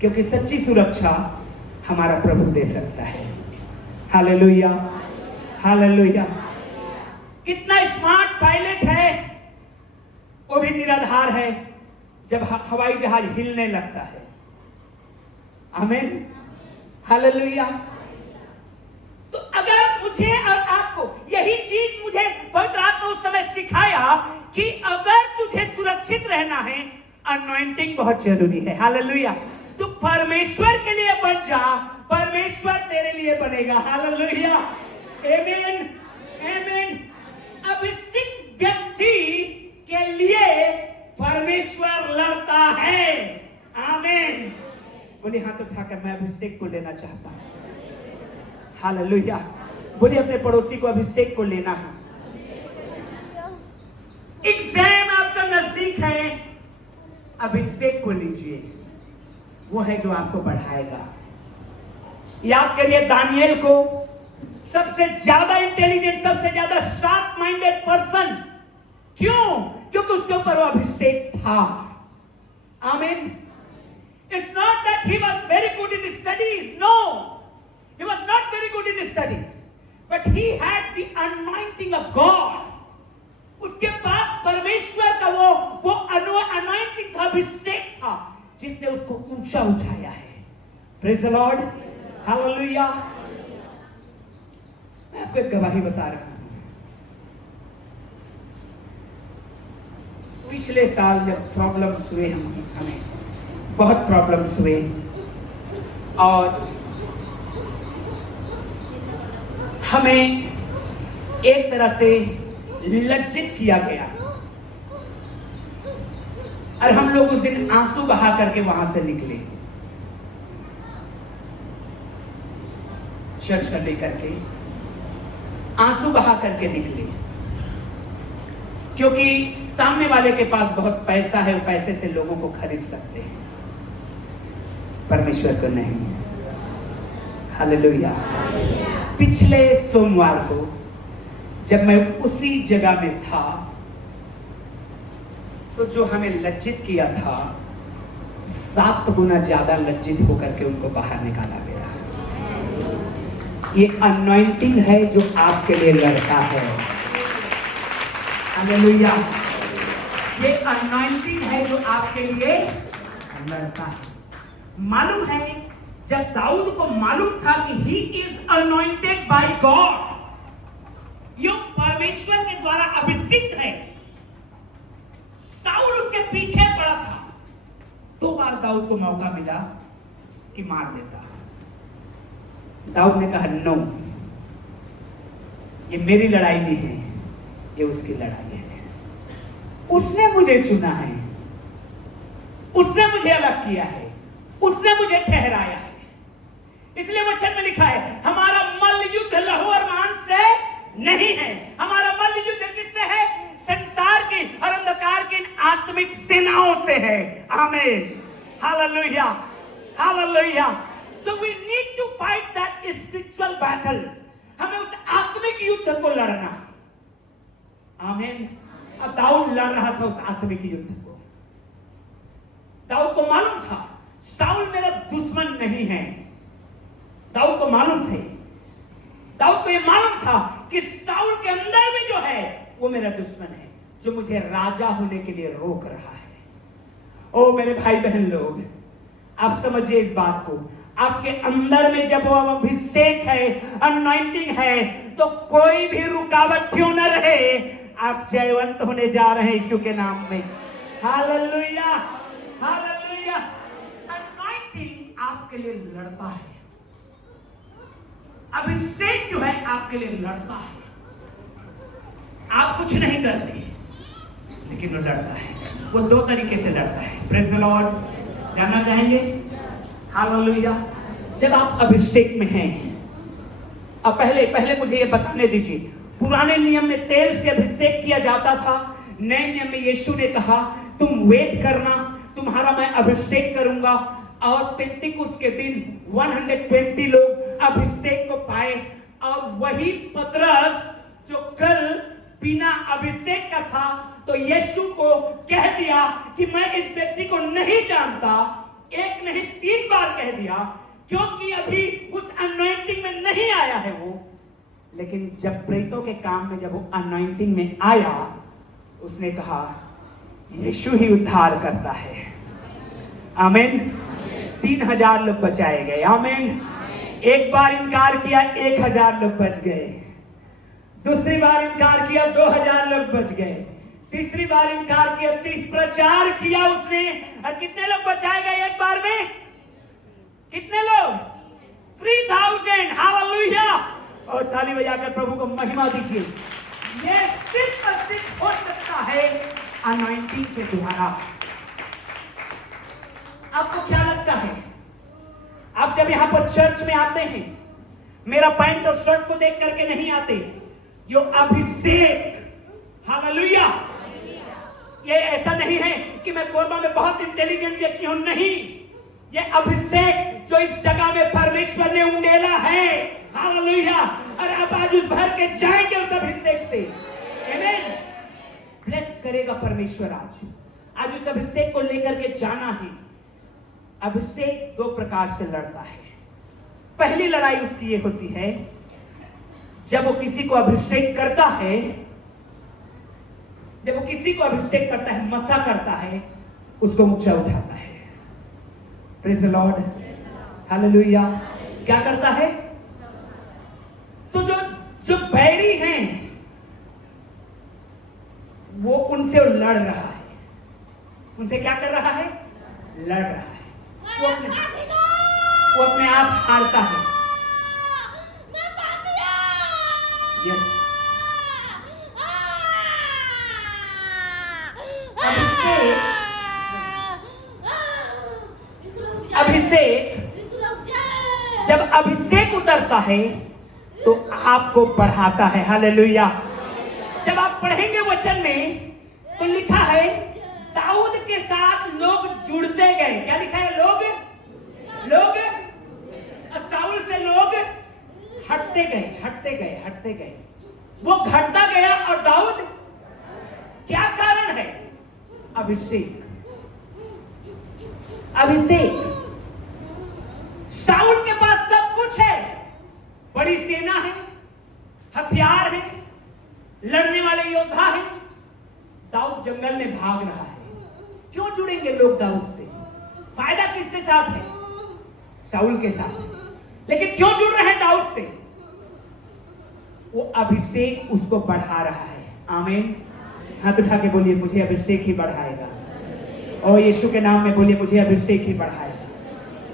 क्योंकि सच्ची सुरक्षा हमारा प्रभु दे सकता है। Hallelujah, hallelujah. कितना स्मार्ट पायलट है, वो भी निराधार है जब हवाई जहाज हिलने लगता है। आमीन, हालेलुया। तो अगर मुझे और आपको यही चीज मुझे पवित्र आत्मा उस समय सिखाया कि अगर तुझे सुरक्षित रहना है, अनॉइंटिंग बहुत जरूरी है। हालेलुया। तू परमेश्वर के लिए बन जा, परमेश्वर तेरे लिए बनेगा। हालेलुया, आमीन, आमीन। अभिषिक्त व्यक्ति के लिए परमेश्वर लड़ता है। आमीन। बोलिए हाथ उठाकर, मैं अभिषेक को लेना चाहता हूं। हालेलुया। बोलिए अपने पड़ोसी को अभिषेक को लेना है। एग्जाम आपका नजदीक है, अभिषेक को लीजिए, वो है जो आपको बढ़ाएगा। याद करिए दानियल को सबसे ज्यादा इंटेलिजेंट, सबसे ज्यादा शार्प माइंडेड पर्सन, क्यों? क्योंकि उसके ऊपर वो अभिषेक था। आमीन। It's not that he was very good in studies. No, he was not very good in studies, but he had the anointing of God. उसके पास परमेश्वर का वो anointing था, अभिषेक था, जिसने उसको ऊंचा उठाया है। Praise the Lord, Hallelujah। मैं आपको एक गवाही बता रहा हूं। पिछले साल जब प्रॉब्लम्स हुए, हमें बहुत प्रॉब्लम्स हुए और हमें एक तरह से लज्जित किया गया, और हम लोग उस दिन आंसू बहा करके वहां से निकले, चर्च कर लेकर के आंसू बहा करके निकले, क्योंकि सामने वाले के पास बहुत पैसा है, वो पैसे से लोगों को खरीद सकते हैं, परमेश्वर को नहीं। हालेलुया। पिछले सोमवार को जब मैं उसी जगह में था, तो जो हमें लज्जित किया था, 7 गुना ज्यादा लज्जित होकर के उनको बाहर निकाला गया। ये अनॉइंटिंग है जो आपके लिए लड़ता है। हालेलुया। ये अनॉइंटिंग है जो आपके लिए लड़ता है। मालूम है, जब दाऊद को मालूम था कि he is anointed by God, यो परमेश्वर के द्वारा अभिषिक्त है, साउल उसके पीछे पड़ा था। 2 बार दाऊद को मौका मिला कि मार देता। दाऊद ने कहा नो, ये मेरी लड़ाई नहीं है, ये उसकी लड़ाई है। उसने मुझे चुना है, उसने मुझे अलग किया है, उसने मुझे ठहराया है। इसलिए वचन में लिखा है, हमारा मल्ल युद्ध लहू और मांस से नहीं है, हमारा मल्ल युद्ध किससे है? संसार की और अंधकार की आत्मिक सेनाओं से है। आमीन, hallelujah, hallelujah. So we need to fight that spiritual battle. हमें उस आत्मिक युद्ध को लड़ना। आमीन। अब दाऊद लड़ रहा था उस आत्मिक युद्ध को। दाऊद को मालूम था साउल मेरा दुश्मन नहीं है। दाऊद को मालूम थे, दाऊद को यह मालूम था कि साउल के अंदर में जो है वो मेरा दुश्मन है, जो मुझे राजा होने के लिए रोक रहा है। ओ मेरे भाई बहन लोग, आप समझिए इस बात को। आपके अंदर में जब वो अभिषेक है, अनॉइंटिंग है, तो कोई भी रुकावट क्यों न रहे, आप जयवंत होने जा रहे हैं यीशु के नाम में। Hallelujah, hallelujah. अनॉइंटिंग आपके लिए लड़ता है, अभिषेक जो है आपके लिए लड़ता है। आप कुछ नहीं करते, लेकिन वो लड़ता है। वो 2 तरीके से लड़ता है। Praise the Lord. जानना चाहेंगे? हालेलुया। जब आप अभिषेक में हैं, अब पहले मुझे ये बताने दीजिए, पुराने नियम में तेल से अभिषेक किया जाता था। नए नियम में यीशु ने कहा तुम वेट करना, तुम्हारा मैं अभिषेक करूंगा। और पेंतिकुस्त के दिन 120 लोग अभिषेक को पाए, और वही पतरस जो कल बिना अभिषेक का था, तो यीशु को कह दिया कि मैं इस व्यक्ति को नहीं जानता, एक नहीं 3 बार कह दिया, क्योंकि अभी उस अनॉइंटिंग में नहीं आया है वो। लेकिन जब प्रेतों के काम में जब वो अनॉइंटिंग में आया, उसने कहा यीशु ही उद्धार करता है। आमीन। 3000 लोग बचाए गए। आमीन। एक बार इनकार किया 1000 लोग बच गए, दूसरी बार इनकार किया 2000 लोग बच गए, तीसरी बार इनकार किया, प्रचार किया उसने, और कितने लोग बचाए गए एक बार में? कितने लोग? 3000। हालेलुया। और ताली बजाकर प्रभु को महिमा दीजिए। ये सिर्फ और सिर्फ हो सकता है अनॉइंटिंग के द्वारा। आपको क्या लगता है, आप जब यहां पर चर्च में आते हैं, मेरा पैंट और शर्ट को देख करके नहीं आते, यो अभिषेक। हालेलुया। ये ऐसा नहीं है कि मैं कोरबा में बहुत इंटेलिजेंट व्यक्ति हूं, नहीं, ये अभिषेक जो इस जगह में परमेश्वर ने उंडेला है। हालेलुया। और आप आज उस भर के जाएंगे उस अभिषेक से। आमीन। ब्लेस करेगा परमेश्वर। आज उस अभिषेक को लेकर के जाना है। अभिषेक 2 प्रकार से लड़ता है। पहली लड़ाई उसकी ये होती है, जब वो किसी को अभिषेक करता है, जब वो किसी को अभिषेक करता है, मसा करता है, उसको ऊंचा उठाता है। Praise the Lord. हालेलुया। क्या करता है? तो जो बैरी हैं, वो उनसे लड़ रहा है। उनसे क्या कर रहा है? लड़ रहा है। वो अपने आप हारता है। यस। अभिषेक जब अभिषेक उतरता है तो आपको बढ़ाता है। हालेलुया। जब आप पढ़ेंगे वचन में तो लिखा है, दाऊद के साथ लोग जुड़ते गए। क्या लिखा है? लोग साउल से लोग हटते गए। वो घटता गया। और दाऊद, क्या कारण है? अभिषेक। साउल के पास सब कुछ है, बड़ी सेना है, हथियार है, लड़ने वाले योद्धा है। दाऊद जंगल में भाग रहा है। क्यों जुड़ेंगे लोग दाऊद से? फायदा किसके साथ है? साउल के साथ। लेकिन क्यों जुड़ रहे हैं दाऊद से? वो अभिषेक उसको बढ़ा रहा है। आमीन। हाथ उठा के बोलिए, मुझे अभिषेक ही बढ़ाएगा। और यीशु के नाम में बोलिए, मुझे अभिषेक ही बढ़ाएगा।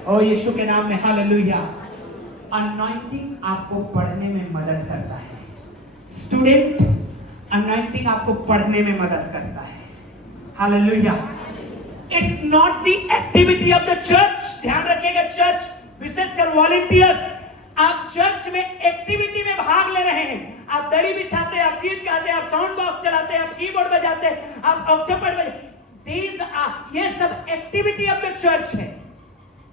और यीशु के नाम में। हालेलुया। अनॉइंटिंग आपको पढ़ने में मदद करता है। स्टूडेंट, अनॉइंटिंग आपको पढ़ने में मदद करता है। Hallelujah. It's not the activity of the church. ध्यान रखिएगा, चर्च विशेषकर वॉलंटियर्स, आप चर्च में एक्टिविटी में भाग ले रहे हैं। आप दड़ी बिछाते हैं, आप गीत गाते हैं, आप साउंड बॉक्स चलाते हैं, आप कीबोर्ड बजाते हैं, आप ऑक्टोपैड बजाते, ये सब एक्टिविटी ऑफ द चर्च है।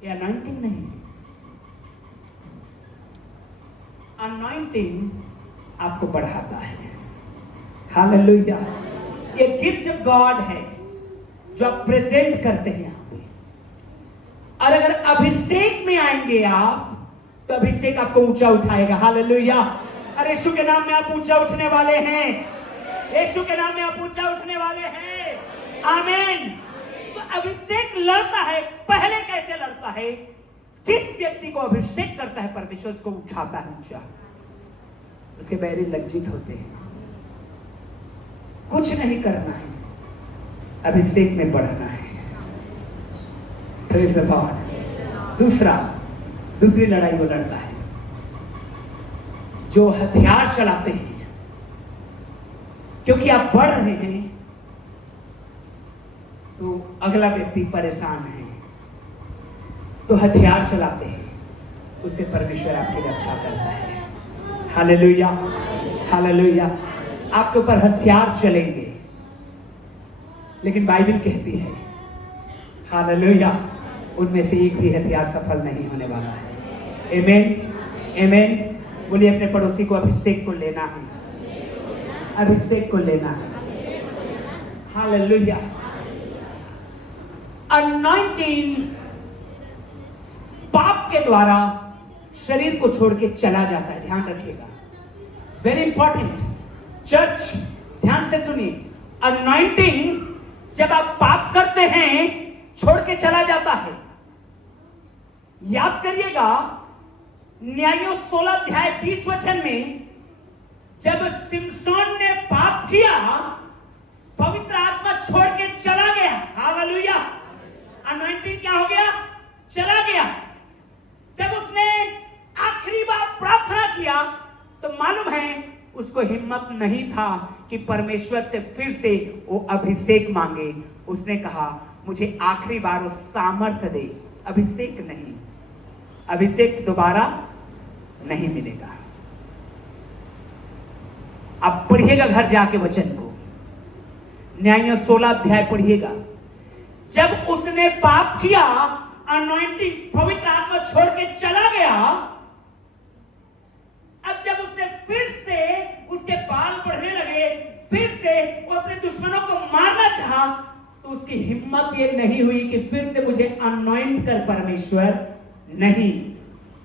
ये अनॉइंटिंग नहीं है। अनॉइंटिंग आपको बढ़ाता है। हालेलुया। ये गिफ्ट ऑफ गॉड है जो आप प्रेजेंट करते हैं यहां पे। और अगर अभिषेक में आएंगे आप, तो अभिषेक आपको ऊंचा उठाएगा। हालेलुया। और यीशु के नाम में आप ऊंचा उठने वाले हैं। यीशु के नाम में आप ऊंचा उठने वाले हैं। आमीन। तो अभिषेक लड़ता है। पहले कैसे लड़ता है? जिस व्यक्ति को अभिषेक करता है परमेश्वर, उसको उठाता है ऊंचा। उसके बैरी लज्जित होते हैं। कुछ नहीं करना है, अभिषेक में बढ़ना है। Praise the Lord. दूसरी लड़ाई वो लड़ता है जो हथियार चलाते हैं। क्योंकि आप बढ़ रहे हैं तो अगला व्यक्ति परेशान है, तो हथियार चलाते हैं, उससे परमेश्वर आपकी रक्षा करता है। हालेलुया। हालेलुया। आपके ऊपर हथियार चलेंगे, लेकिन बाइबल कहती है, हालेलुया, उनमें से एक भी हथियार सफल नहीं होने वाला है। आमीन। आमीन। बोलिए, अपने पड़ोसी को अभिषेक को लेना है। अभिषेक को लेना है। हालेलुया। अनॉइंटिंग पाप के द्वारा शरीर को छोड़ के चला जाता है। ध्यान रखिएगा, इट्स वेरी इंपॉर्टेंट। चर्च ध्यान से सुनिए, अनॉइंटिंग जब आप पाप करते हैं छोड़ के चला जाता है। याद करिएगा, न्यायों 16 अध्याय 20 वचन में जब सिमसोन ने पाप किया, पवित्र आत्मा छोड़ के चला गया। हालेलुया। अनॉइंटिंग क्या हो गया? चला गया। जब उसने आखिरी बार प्रार्थना किया तो मालूम है उसको हिम्मत नहीं था कि परमेश्वर से फिर से वो अभिषेक मांगे। उसने कहा, मुझे आखिरी बार वो सामर्थ्य दे, अभिषेक नहीं, अभिषेक दोबारा नहीं मिलेगा। आप पढ़िएगा घर जाके वचन को, न्याय 16 अध्याय पढ़िएगा। जब उसने पाप किया, अनॉइंटिंग पवित्र आत्मा छोड़ के चला गया। अब जब उसने फिर से उसके बाल बढ़ने लगे, फिर से वो अपने दुश्मनों को मारना चाहा, तो उसकी हिम्मत ये नहीं हुई कि फिर से मुझे अनॉइंट कर परमेश्वर। नहीं,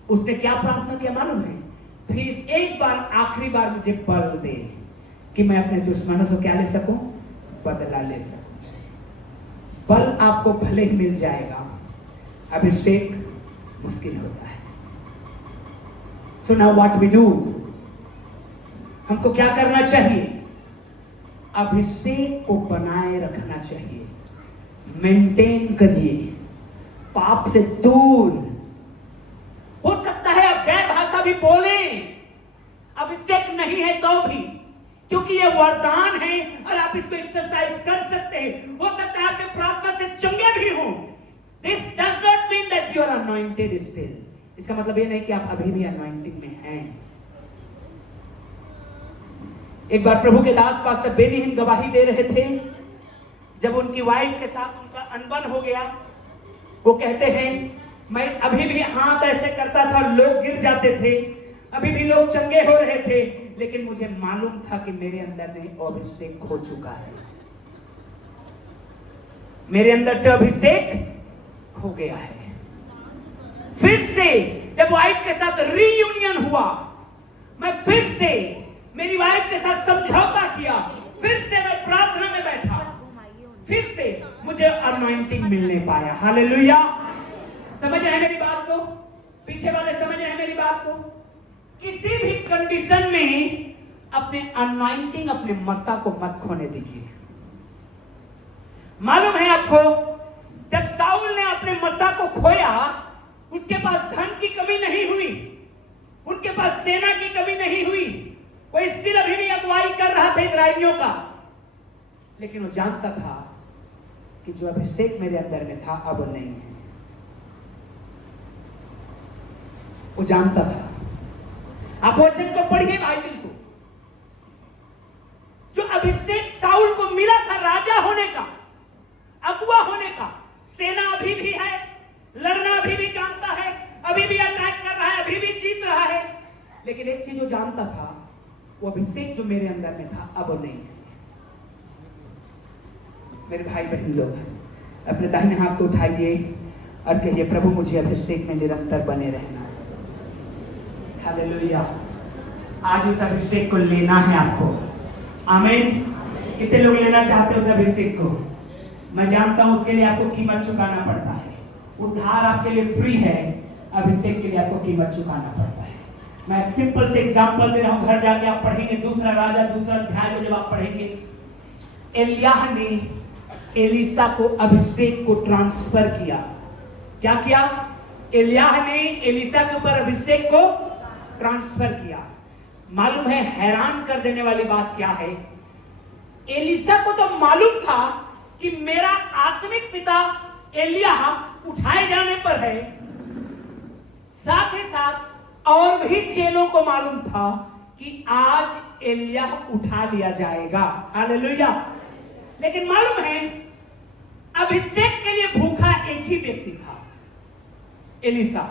उसने क्या प्रार्थना किया मालूम है? फिर एक बार, आखिरी बार मुझे बल दे कि मैं अपने दुश्मनों से क्या ले सकूं? बदला ले सकूं। बल आपको भले ही मिल जाएगा, अभिषेक मुश्किल होता है। So now what we do, हमको क्या करना चाहिए? अभिषेक को बनाए रखना चाहिए, मेंटेन करिए, पाप से दूर। हो सकता है आप गैर भाषा भी बोलें, अभिषेक नहीं है तो भी, क्योंकि ये वरदान है और आप इसको एक्सरसाइज कर सकते हैं। हो सकता है आपके प्रार्थना से चंगे भी हो। This does not mean that you are anointed still. इसका मतलब ये नहीं कि आप अभी भी अनॉइंटिंग में हैं। एक बार प्रभु के दास पास्टर बेनीहीन गवाही दे रहे थे, जब उनकी वाइफ के साथ उनका अनबन हो गया। वो कहते हैं, मैं अभी भी हाथ ऐसे करता था, लोग गिर जाते थे, अभी भी लोग चंगे हो रहे थे, लेकिन मुझे मालूम था कि मेरे अंदर में अभिषेक खो चुका है, मेरे अंदर से अभिषेक खो गया है। फिर से जब वाइफ के साथ रीयूनियन हुआ, मैं फिर से मेरी वाइफ के साथ समझौता किया, फिर से मैं प्रार्थना में बैठा, फिर से मुझे अनॉइंटिंग मिलने पाया। हालेलुया। समझ रहे हैं मेरी बात को? पीछे वाले समझ रहे हैं मेरी बात को? किसी भी कंडीशन में अपने अनॉइंटिंग, अपने मसा को मत खोने दीजिए। मालूम है आपको, जब साउल ने अपने मसा को खोया, उसके पास धन की कमी नहीं हुई, उनके पास सेना की कमी नहीं हुई, वो स्टिल अभी भी अगुवाई कर रहा था इस्राएलियों का। लेकिन वो जानता था कि जो अभिषेक मेरे अंदर में था अब नहीं है। वो जानता था। आप वचन को पढ़िए बाइबल को। जो अभिषेक साउल को मिला था राजा होने का, अगुवा होने का, सेना अभी भी है, लड़ना अभी भी जानता है, अभी भी अटैक कर रहा है, अभी भी जीत रहा है, लेकिन एक चीज वो जानता था, वो अभिषेक जो मेरे अंदर में था अब नहीं है। मेरे भाई बहन लोग, अपने दाहिने हाथ को उठाइए और कहिए, प्रभु मुझे अभिषेक में निरंतर बने रहना। हालेलुया। आज उस अभिषेक को लेना है आपको। आमीन। कितने लोग लेना चाहते हैं उस अभिषेक को? मैं जानता हूं उसके लिए आपको कीमत चुकाना पड़ता है। उद्धार आपके लिए फ्री है, अभिषेक के लिए आपको कीमत चुकाना पड़ता है। मैं एक सिंपल से एग्जांपल दे रहा हूं, घर जाके आप पढ़ेंगे, दूसरा राजा 2 अध्याय को जब आप पढ़ेंगे, एलियाह ने एलीसा को अभिषेक को ट्रांसफर किया। क्या किया? एलियाह ने एलीसा के ऊपर अभिषेक को ट्रांसफर किया। मालूम है हैरान कर देने वाली बात क्या है? एलीसा को तो मालूम था कि मेरा आत्मिक पिता एलियाह उठाए जाने पर है, साथ ही साथ और भी चेलों को मालूम था कि आज एलियाह उठा लिया जाएगा। हालेलुया। लेकिन मालूम है अभिषेक के लिए भूखा एक ही व्यक्ति था, एलीसा।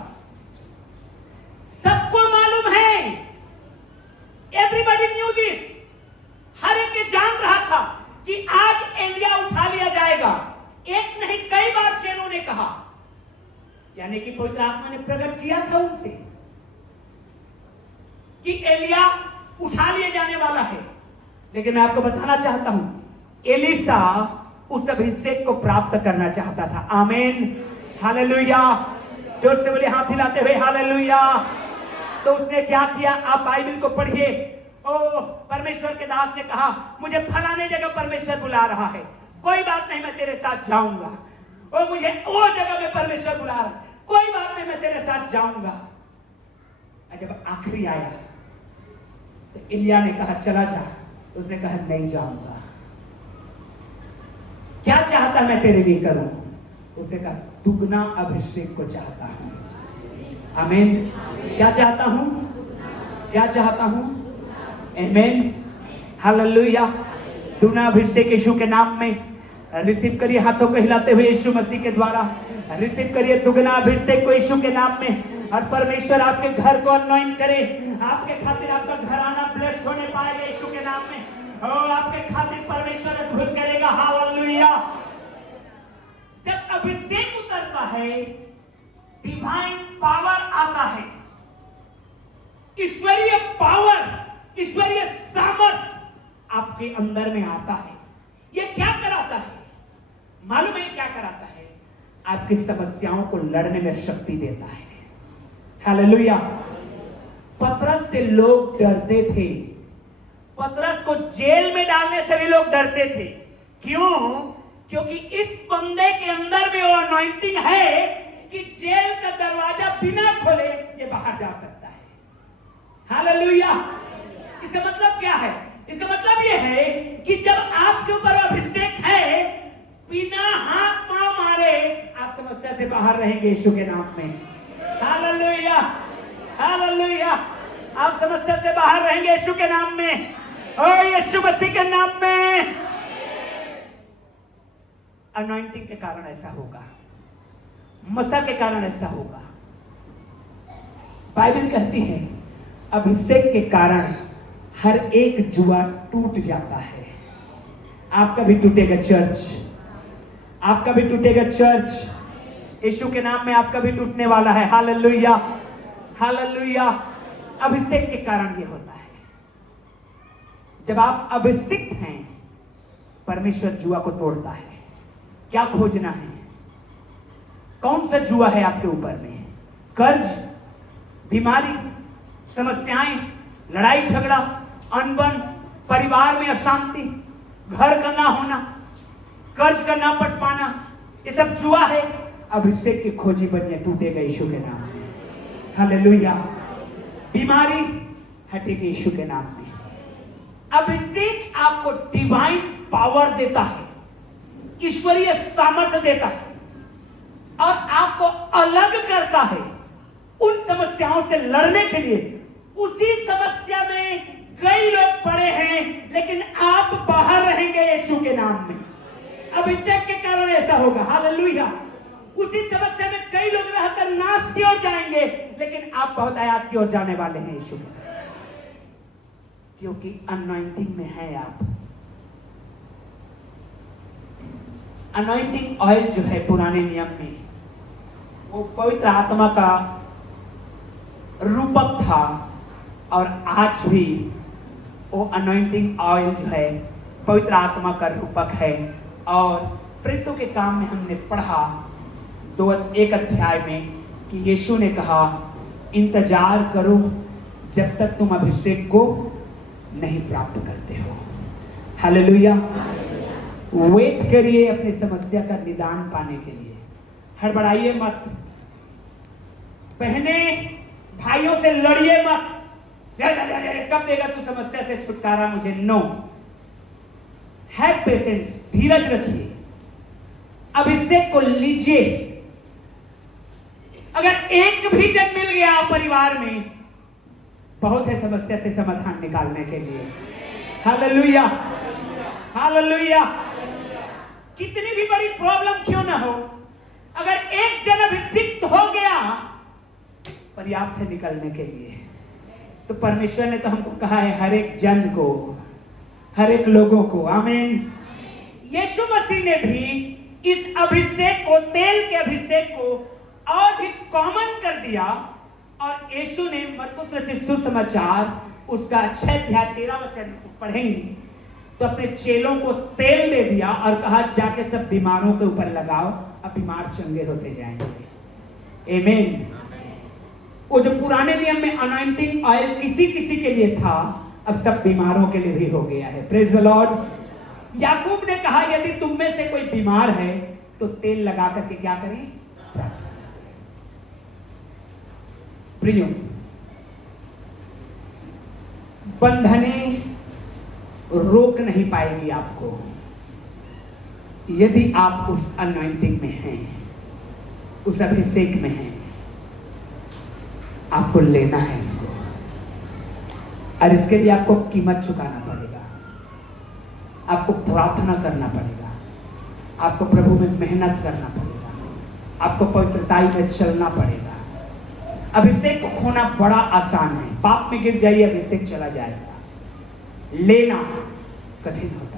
सबको मालूम है, एवरीबॉडी न्यू दिस, हर एक जान रहा था कि आज एलिया उठा लिया जाएगा। एक नहीं कई बार चेलों ने कहा, यानी कि पवित्र पवित्र आत्मा ने प्रकट किया था उनसे कि एलिया उठा लिए जाने वाला है। लेकिन मैं आपको बताना चाहता हूं, एलीसा उस अभिषेक को प्राप्त करना चाहता था। आमीन, हालेलुया। जोर से बोले हाथ हिलाते हुए हालेलुया। तो उसने क्या किया, आप बाइबल को पढ़िए। ओ परमेश्वर के दास ने कहा, मुझे फलाने जगह परमेश्वर बुला रहा है, कोई बात नहीं, मैं तेरे साथ जाऊंगा। ओ मुझे वो जगह में परमेश्वर बुला रहा है, कोई बात नहीं, मैं तेरे साथ जाऊंगा। जब आखिरी आया तो एलिया ने कहा चला जा, उसने कहा नहीं जाऊंगा। क्या चाहता मैं तेरे लिए करूं? उसने कहा दुगना अभिषेक को चाहता हूं। आमीन। क्या चाहता हूं? क्या चाहता हूं? आमीन, हालेलुया। दुगना अभिषेक यीशु के नाम में रिसीव करिए, हाथों को हिलाते हुए यीशु मसीह के द्वारा रिसीव करिए दुगना अभिषेक को यीशु के नाम में। और परमेश्वर आपके घर को अनॉइंट करे, आपके खातिर आपका घराना ब्लेस होने पाएगा यीशु के नाम में। और आपके खातिर परमेश्वर अद्भुत करेगा। हालेलुया। जब अभिषेक उतरता है, डिवाइन पावर आता है, ईश्वरीय पावर, ईश्वरीय सामर्थ आपके अंदर में आता है। यह क्या कराता है मालूम है? क्या कराता है? आपकी समस्याओं को लड़ने में शक्ति देता है। हालेलुया। पतरस से लोग डरते थे, पतरस को जेल में डालने से भी लोग डरते थे। क्यों? क्योंकि इस बंदे के अंदर में वो अनॉइंटिंग है कि जेल का दरवाजा बिना खोले ये बाहर जा सकता है। हालेलुया। इसका मतलब क्या है? इसका मतलब ये है कि जब आपके ऊपर अभिषेक है, बिना हाथ पांव मारे आप समस्या से बाहर रहेंगे यीशु के नाम में। Hallelujah, hallelujah. आप समस्या से बाहर रहेंगे यीशु के नाम में, और यीशु मसीह के नाम में। अनॉइंटिंग के कारण ऐसा होगा, मसा के कारण ऐसा होगा। बाइबल कहती है अभिषेक के कारण हर एक जुआ टूट जाता है। आपका भी टूटेगा चर्च, आपका भी टूटेगा चर्च। यीशु के नाम में आपका भी टूटने वाला है। Hallelujah, hallelujah. अभिषेक के कारण यह होता है। जब आप अभिषिक्त हैं, परमेश्वर जुआ को तोड़ता है। क्या खोजना है? कौन सा जुआ है आपके ऊपर में? कर्ज, बीमारी, समस्याएं, लड़ाई झगड़ा, अनबन, परिवार में अशांति, घर का ना होना, कर्ज का ना पट पाना, ये सब जुआ है। अभिषेक की खोजी बनिए, टूटेगा यीशु के नाम में। हालेलुया। बीमारी हटेगी यीशु के नाम में। अभिषेक आपको डिवाइन पावर देता है, ईश्वरीय सामर्थ्य देता है, और आपको अलग करता है उन समस्याओं से लड़ने के लिए। उसी समस्या में कई लोग पड़े हैं, लेकिन आप बाहर रहेंगे यीशु के नाम में। अभिषेक के कारण ऐसा होगा। हालेलुया। उसी समस्या में कई लोग रहकर नाश की ओर जाएंगे, लेकिन आप बहुत आयात की ओर जाने वाले हैं यीशु के, क्योंकि अनॉइंटिंग में है आप। अनॉइंटिंग ऑयल जो है पुराने नियम में, वो पवित्र आत्मा का रूपक था, और आज भी वो अनॉइंटिंग ऑयल जो है पवित्र आत्मा का रूपक है। और प्रेरितों के काम में हमने पढ़ा 1 अध्याय में कि यीशु ने कहा इंतजार करो जब तक तुम अभिषेक को नहीं प्राप्त करते हो। हालेलुया। वेट करिए अपनी समस्या का निदान पाने के लिए। हड़बड़ाइए मत, बहने भाइयों से लड़िए मत। कब देगा तू समस्या से छुटकारा मुझे? नो। हैव पेशेंस, धीरज रखिए, अभिषेक को लीजिए। अगर एक भी जन मिल गया परिवार में, बहुत है समस्या से समाधान निकालने के लिए। Hallelujah, hallelujah. कितनी भी बड़ी प्रॉब्लम क्यों ना हो, अगर एक जन अभिषिक्त हो गया, पर्याप्त है निकलने के लिए। तो परमेश्वर ने तो हमको कहा है हर एक जन को, हर एक लोगों को। आमीन। यीशु मसीह ने भी इस अभिषेक को, तेल के अभिषेक को और भी कॉमन कर दिया। और यीशु ने मरकुस रचित सुसमाचार उसका 6 अध्याय 13 वचन पढ़ेंगे तो अपने चेलों को तेल दे दिया और कहा जाके सब बीमारों के ऊपर लगाओ, अब बीमार चंगे होते जाएंगे। आमीन। वो जो पुराने नियम में अनॉइंटिंग ऑयल किसी किसी के लिए था, अब सब बीमारों के लिए भी हो गया है। Praise the Lord. याकूब ने कहा यदि तुम में से कोई बीमार है तो तेल लगा करके क्या करें? प्रार्थना। प्रियो, बंधने रोक नहीं पाएगी आपको यदि आप उस अनॉइंटिंग में हैं, उस अभिषेक में हैं। आपको लेना है इसको, और इसके लिए आपको कीमत चुकाना पड़ेगा, आपको प्रार्थना करना पड़ेगा, आपको प्रभु में मेहनत करना पड़ेगा, आपको पवित्रताई में चलना पड़ेगा। अभिषेक को खोना बड़ा आसान है, पाप में गिर जाइए अभिषेक चला जाएगा, लेना कठिन होता है।